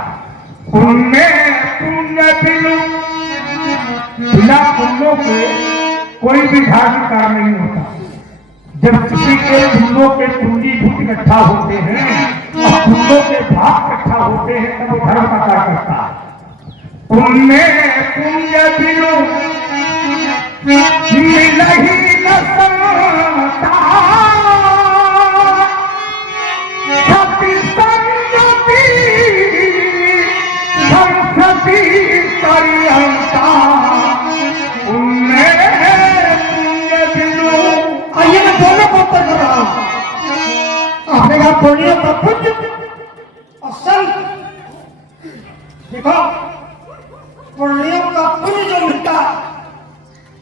पुण्य पुण्य बिना पुण्यों के कोई भी धार्मिक कार्य नहीं होता। जब किसी के पुण्यों के पुंजीभूत इकट्ठा होते हैं और पुण्यों के भाग इकट्ठा होते हैं तब वो धर्म का कार्य करता है। पुण्य पुण्य बिनु मिलहि न समता, सति संगति संसति करियंता। पुण्य पुण्य बिनु। आइए मैं दोनों को उत्तर कर रहा हूं। आपने कहा पुण्य का पुण्य और संत। देखो, पुण्यों का पुण्य जो मिलता है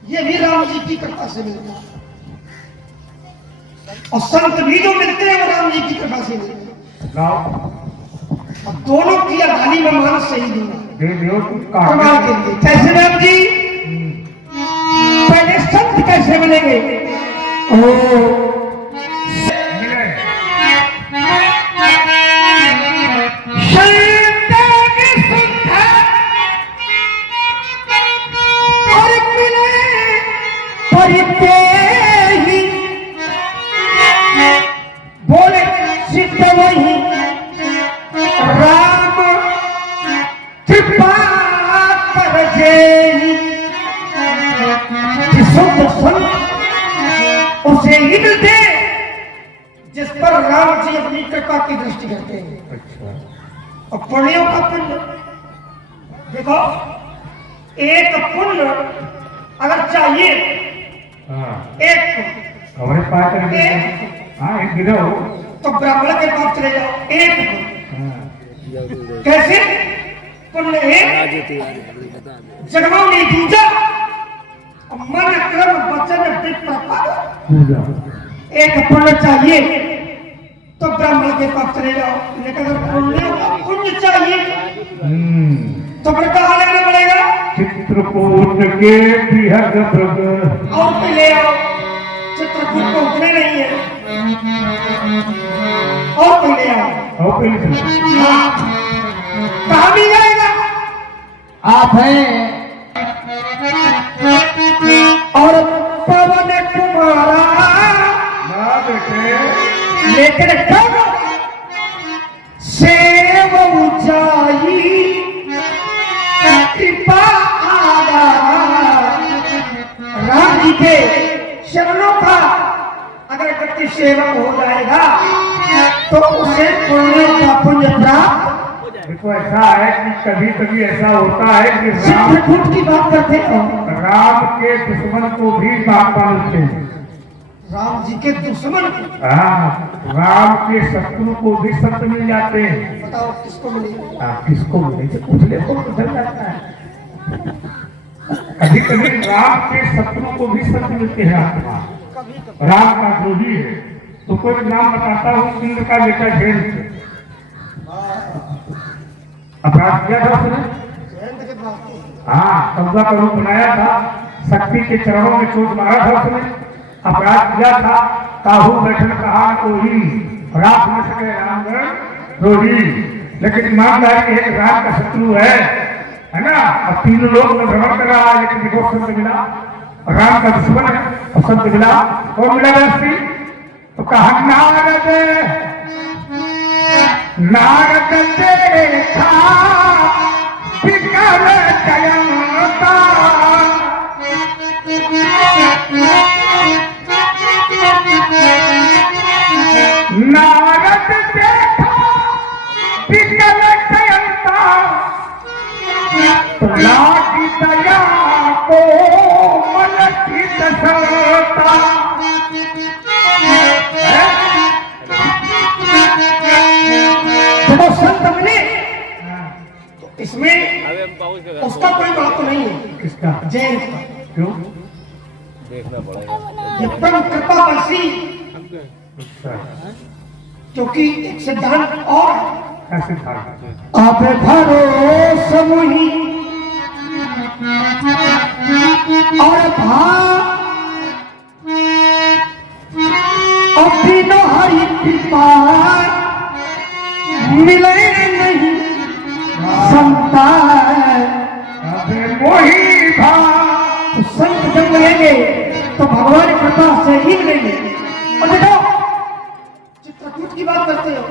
ये भी राम जी की कृपा से मिलता है, और संत भी जो मिलते हैं वो राम जी की कृपा से मिलते हैं। और दोनों की अधानी में मान सही दूंगा कमाल के लिए। कैसे राम जी? पहले संत कैसे मिलेंगे? बोले सिद्ध वही राम कृपा कर शुद्ध संत उसे ही मिलते जिस पर राम जी अपनी कृपा की दृष्टि करते हैं। और पुण्यों का पुण्य देखो, एक पुण्य अगर चाहिए एक हमारे पास हाँ एक गिरा हो तो ब्राह्मण के पास चले जाओ। एक कैसे पुण्य एक जगमो नहीं पूजा, मन कर्म वचन विप्रपद। एक पुण्य चाहिए तो ब्राह्मण के पास चले जाओ, लेकिन अगर पुण्य का पुण्य चाहिए तो फिर कहाँ लेना पड़ेगा? चित्रकूट के बिहग भृग। और पे ले आओ, चित्रकूट को उतरे नहीं है, और पे ले आओ। कहाँ भी जाएगा? आप हैं और पवन कुमारा लेकिन कब सेव ऊंचाई कृपा आगा राम जी के शरणों का अगर व्यक्ति सेवक हो जाएगा तो उसे पुण्य का पुण्य प्राप्त। देखो ऐसा है कि कभी कभी ऐसा होता है कि चित्रकूट की बात करते हो, राम के दुश्मन को भी बाप मानते हैं। राम जी के दुश्मन, हाँ, राम के शत्रु को भी संत मिल जाते हैं। बताओ किसको मिलेगा? किसको मिले पूछने को चल जाता है। कभी कभी राम के शत्रु को भी संत मिलते हैं। आत्मा राम का द्रोही है तो कोई नाम बताता हूँ, इंद्र का बेटा जैन अपराध किया था उसने। हाँ, 14 का रूप बनाया था, शक्ति के चरणों में चोट मारा था उसने, अपराध किया था। काहू बैठन कहा कोई रात न सके राम द्रोही। लेकिन ईमानदारी है कि राम का शत्रु है ना। और 3 लोग में भ्रमण कर रहा है, लेकिन देखो संत मिला, राम का दुश्मन है और संत मिला। कौन मिला व्यक्ति? तो कहा नारद नारद देखा विकल जयंता। नारद देखा विकल जयंता, तो लागी दया को मन की दशता। जब संत मिले तो इसमें उसका कोई बात नहीं है। किसका? जैन का। क्यों? देखना पड़ेगा। ये परम कृपा बरसी, अच्छा, क्योंकि एक सिद्धांत और कैसे था? आप भरोसा मुही और बिना हरि कृपा मिले नहीं संतान। अबे मोही भा, तो संत जब मिलेंगे तो भगवान कृपा से ही मिलेंगे। और देखो, चित्रकूट की बात करते हो,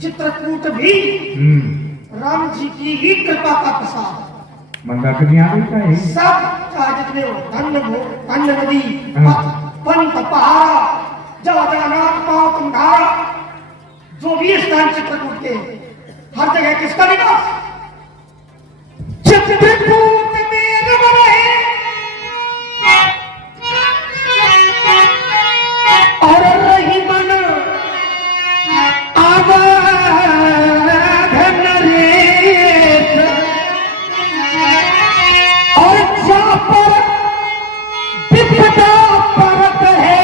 चित्रकूट भी राम जी की ही कृपा का प्रसाद। मंदाकिनी आ गई क्या है? सब का जितने धन्य नदी, पंथ पहाड़ा, जहाँ जहाँ नाथ पाओ तुम धारा, जो भी स्थान चित्रकूट के, हर जगह किसका निवास? चित्रकूट में रहे और रही मन आवाधन रेत, और जहाँ पर विपदा परत है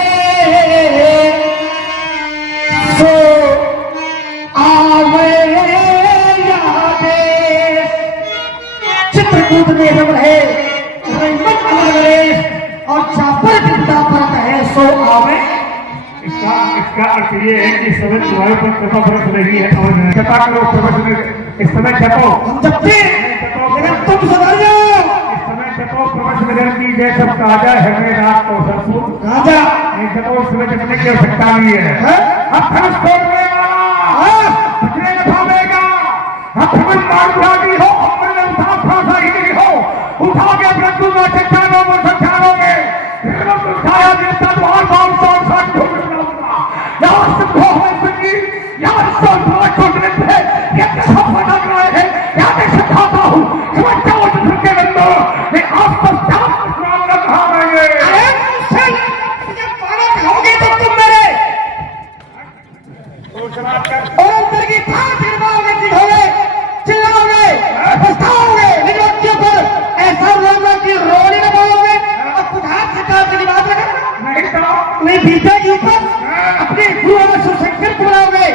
सो आवे यादे। चित्रकूट में जब रहे रहीमत अलग, और जहाँ पर विपदा परत है सो आवे। इसका अर्थ ये है कि इस समय तुम्हारे पर कृपा बरस रही है और कृपा करो प्रवचन, इस समय जपो, हम जपते हैं, लेकिन तुम सुधर जाओ। इस समय जपो प्रवचन नगर की जय सब ताजा है मेरे रात को सरसू राजा नहीं जपो, इस समय जपने की आवश्यकता नहीं है। अब धनुष तोड़ने वाला बचने न भावेगा, अब धनुष मारूंगी हो, अब मैंने उठा फांसा ही नहीं हो, उठा के प्रभु में चट्टानों में संचारों में उठाया देता द्वार बाल सौ साठ यहाँ सिद्धो है सिद्धि, यहाँ सोचना छोड़ने से ये कैसा पता रहा है, यहाँ मैं सिखाता हूँ, समझता हूँ जिसके के अंदर मैं आप पर जान विश्राम न कहा मैंने। अरे मुझसे जब पाना खाओगे तो तुम मेरे और अंदर की थार गिरवाओगे, चिढ़ोगे, चिल्लाओगे, पछताओगे, लेकिन बच्चों पर ऐसा रोना कि रोने न पाओगे और बुझार सरकार की बात लगा नहीं तो नहीं बीते के ऊपर अपने गुरु और सुशंकर को बुलाओगे,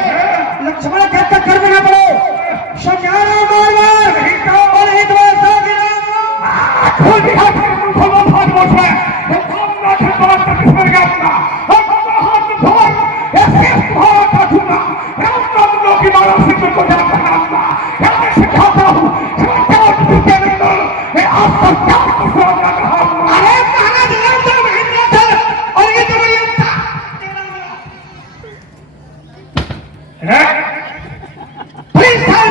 लक्ष्मण कहता कर देना पड़ो, समझाना बार बार और एक बार साथ गिराओ। खोल दिया फिर तुमको वो भाग बोझ है, वो काम ना थे तो आज तक इसमें गया अपना, और बाबा हाथ में धोर, ऐसे भाव का चुना, मैं उतना तुम लोग की मानव सिद्ध को जान करना अपना, या मैं सिखाता हूँ, समझता हूँ जिसके अंदर मैं आप पर जान विश्राम न कहा हूँ। अरे महाराज राम तो महेंद्र था और ये तो बड़ी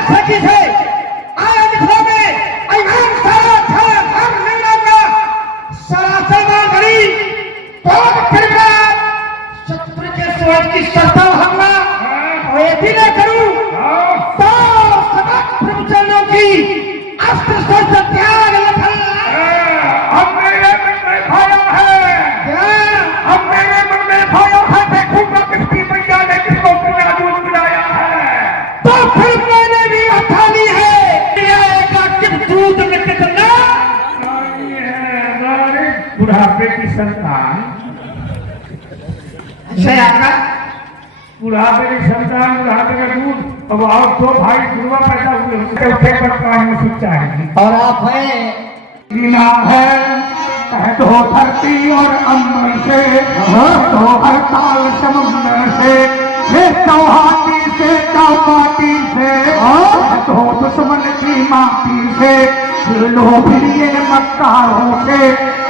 सखी से आया दिखला में अभिमान सारा था हम नहीं लगा सरासर घड़ी बहुत कृपा शत्रु के स्वयं की शस्त्र हमला और यदि न करूं तो सदा प्रवचनों की अस्त्र शस्त्र त्याग अब मेरे मन में भाया है, अब मेरे मन में भाया है, देखूंगा किसकी मैया ने किसको बिना दूध पिलाया है। तो फिर मैंने भी अठानी है का दूध में कितना बुढ़ापे की संतान, अच्छा आपका बुढ़ापे की संतान, बुढ़ापे का दूध, अब और दो भाई जुड़वा पैदा हुए उनके उठे पर पानी में सोचा है और आप हैं लीला है, कह दो धरती और अम्बर से, तो हर ताल समुंदर से, चौहाती से चौपाटी से, तो दुश्मन की माटी से, लो फिर ये मक्कारों से,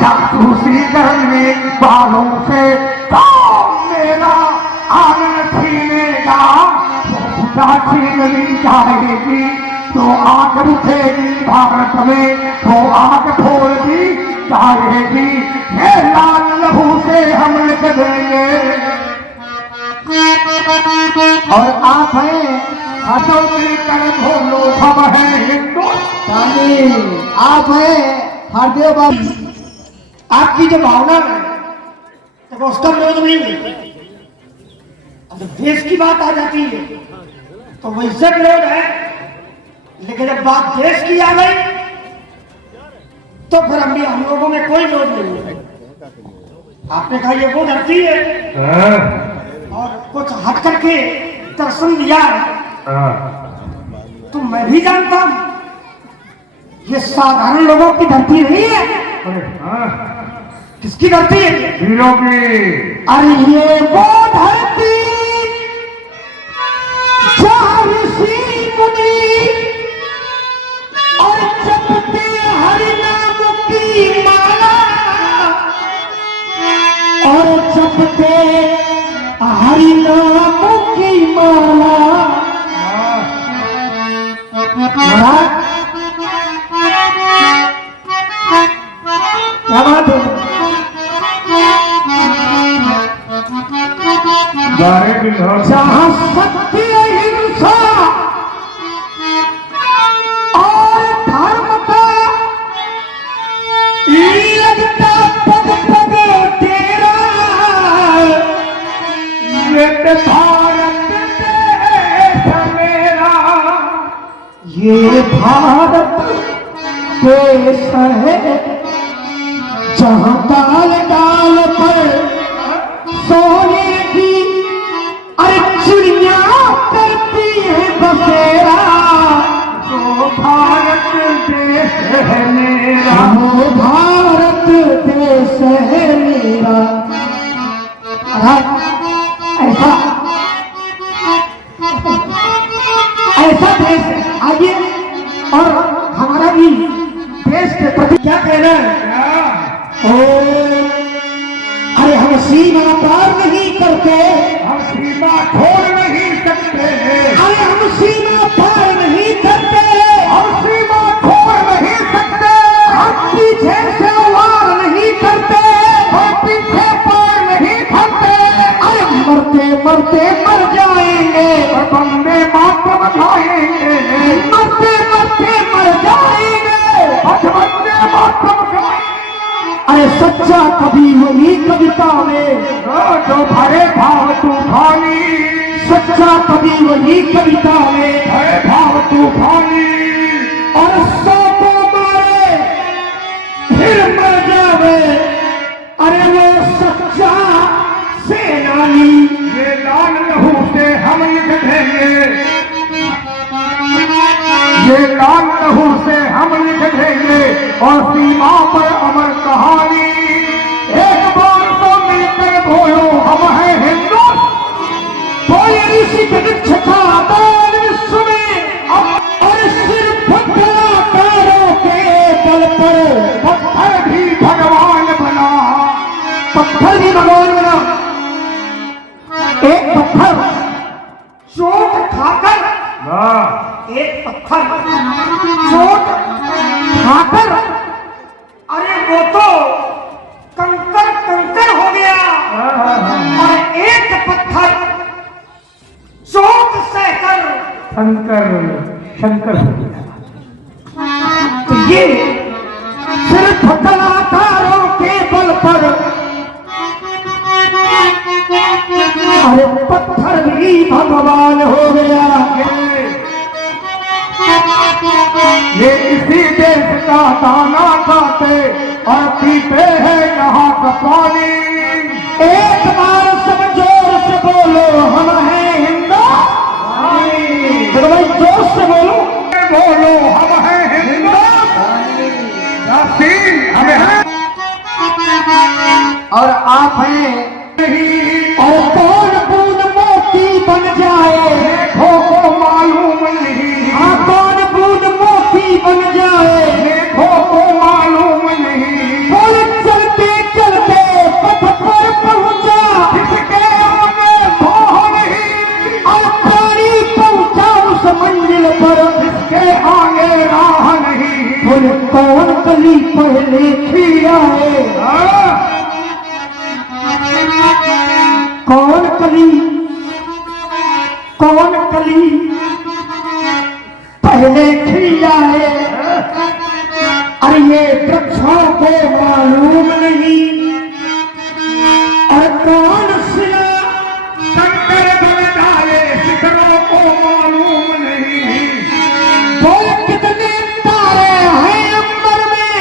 जासूसी करने वालों से, तो मेरा आनंद छीनेगा, तो छीन ली जाएगी, तो आग उठेगी भारत में, तो आग फोड़ दी जाएगी, ये लाल लहू से हम लिख देंगे। और आप हैं हाथों में कर्म हो लो हम है हिंदुस्तानी, आप हैं हरदेव बाबू। आपकी जो भावना है तो उसका विरोध नहीं है। अब देश की बात आ जाती है तो वैसे विरोध है, लेकिन जब बात देश की आ गई तो फिर हम लोगों में कोई लोग नहीं है। आपने कहा ये वो धरती है और कुछ हट करके दर्शन दिया है, तो मैं भी जानता हूं ये साधारण लोगों की धरती नहीं है। किसकी धरती है? वीरों की। अरे ये वो धरती जहाँ ऋषि मुनि और जपते हरि नाम की माला और जपते हरि नाम की माला। क्या बात है? जहाँ सत्य हिंसा और धर्म का लगता पग पग तेरा, ये भारत देश मेरा, ये भारत देश है जहाँ डाल डाल पर सोने की अरे चिड़िया करती है बसेरा। वो भारत देश है मेरा, वो भारत देश है मेरा। ऐसा ऐसा देश है। आइए और हमारा भी देश के प्रति क्या कहना है? अरे हम सीमा पार नहीं करते, हम सीमा छोड़ नहीं सकते। अरे हम सीमा पार नहीं करते, हम सीमा छोड़ नहीं सकते। हम पीछे से वार नहीं करते, हम पीछे पार नहीं करते। अरे मरते मरते मर जाएंगे, और वंदे मातरम गाएंगे। मरते मरते मर जाएंगे, वंदे मातरम गाएंगे। अरे सच्चा कवि वही कविता में जो भरे भाव तूफानी, सच्चा कवि वही कविता में भरे भाव तूफानी। और सौ को मारे फिर मर जावे, अरे वो सच्चा सेनानी। ये लाल लहू से हम लिख देंगे, ये लाल लहू से हम लिख देंगे और सीमा पर अमर कहानी। एक बार तो मिलकर बोलो हम हैं हिंदू। कोई ऋषि छठा दान विश्व में और सिर्फ कलाकारों के बल पर पत्थर भी भगवान बना, पत्थर भी भगवान बना। एक पत्थर चोट खाकर, एक पत्थर चोट खाकर अरे वो तो कंकर कंकर हो गया, और एक पत्थर चोट सहकर शंकर शंकर हो गया। तो ये सिर्फ कलाकारों के बल पर अरे पत्थर भी भगवान हो गया। ये इसी देश का दाना खाते और पीते हैं यहाँ का पानी। एक बार सब जोर से बोलो हम हैं हिंदू। तो भाई जोर से बोलो, बोलो हम हैं हिंदू। हम हैं और आप हैं नहीं। और कौन बूंद मोती बन जाए, देखो को मालूम नहीं। हाँ कौन बूंद मोती बन जाए, देखो को मालूम नहीं। बोल चलते चलते पथ पर पहुंचा, जिसके आगे भोह नहीं। और प्राणी पहुंचा उस मंजिल पर, जिसके आगे राह नहीं। बोले कौन कली पहले खिला है, कौन कली पहले खिला है। अरे ये वृक्षों को मालूम नहीं, और कौन सिला शंकर बन डाले शिखरों को मालूम नहीं। बोल कितने तारे हैं अंबर में,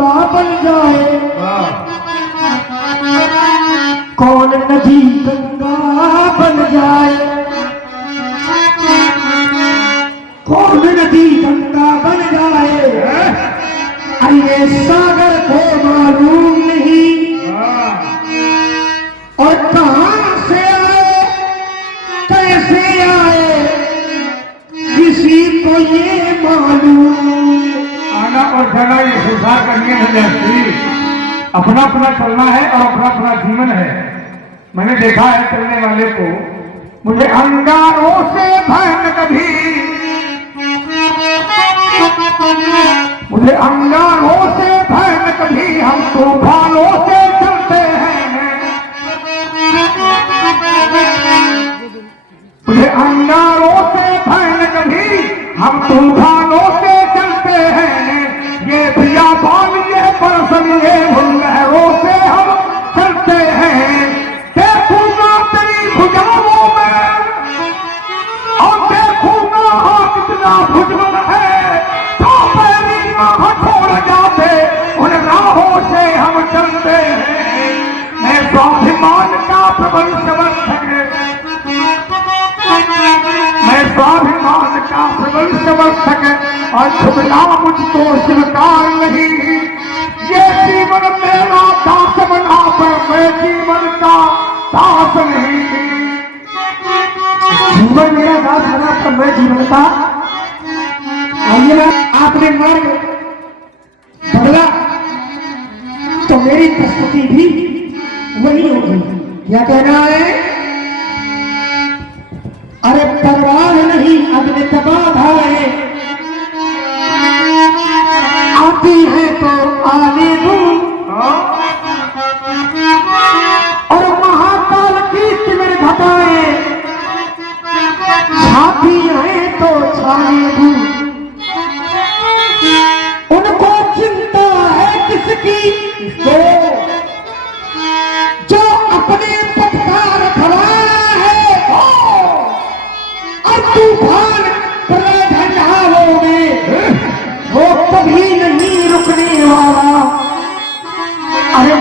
गंगा बन जाए, हाँ। कौन नदी गंगा बन जाए, कौन नदी गंगा बन जाए, अरे सागर को मालूम नहीं और कहां से आए कैसे आए किसी को ये मालूम। आना और जाना ये संसार का नियम है जैसे अपना अपना चलना है और अपना अपना जीवन है। मैंने देखा है चलने वाले को, मुझे अंगारों से भय न कभी, मुझे अंगारों से भय न कभी, हम तूफानों से चलते हैं। मुझे अंगारों से भय न कभी, हम तूफानों से चलते हैं। ये बियाबान ये बरसन ये लहरों से हम चलते हैं। देखूंगा तेरी भुजाओं में और देखूंगा हाँ कितना भुजबल है, तो मेरी माँ छोड़ जाते उन राहों से हम चलते हैं। मैं स्वाभिमान का प्रबल समर्थक, मैं स्वाभिमान का प्रबल समर्थक और झुकना मुझको स्वीकार नहीं। ये जीवन मेरा दास बना पर मैं जीवन का दास नहीं। जीवन मेरा दास बना पर मैं जीवन का, आइए ना आपने मार्ग बदला तो मेरी प्रस्तुति भी वही होगी। क्या कहना है? अरे परवाह नहीं अग्नि तबाधाएं आती है तो आने दूं, और महाकाल की तिमिर घटाएं छाती है तो छाने दूं। उनको चिंता है किसकी, इसको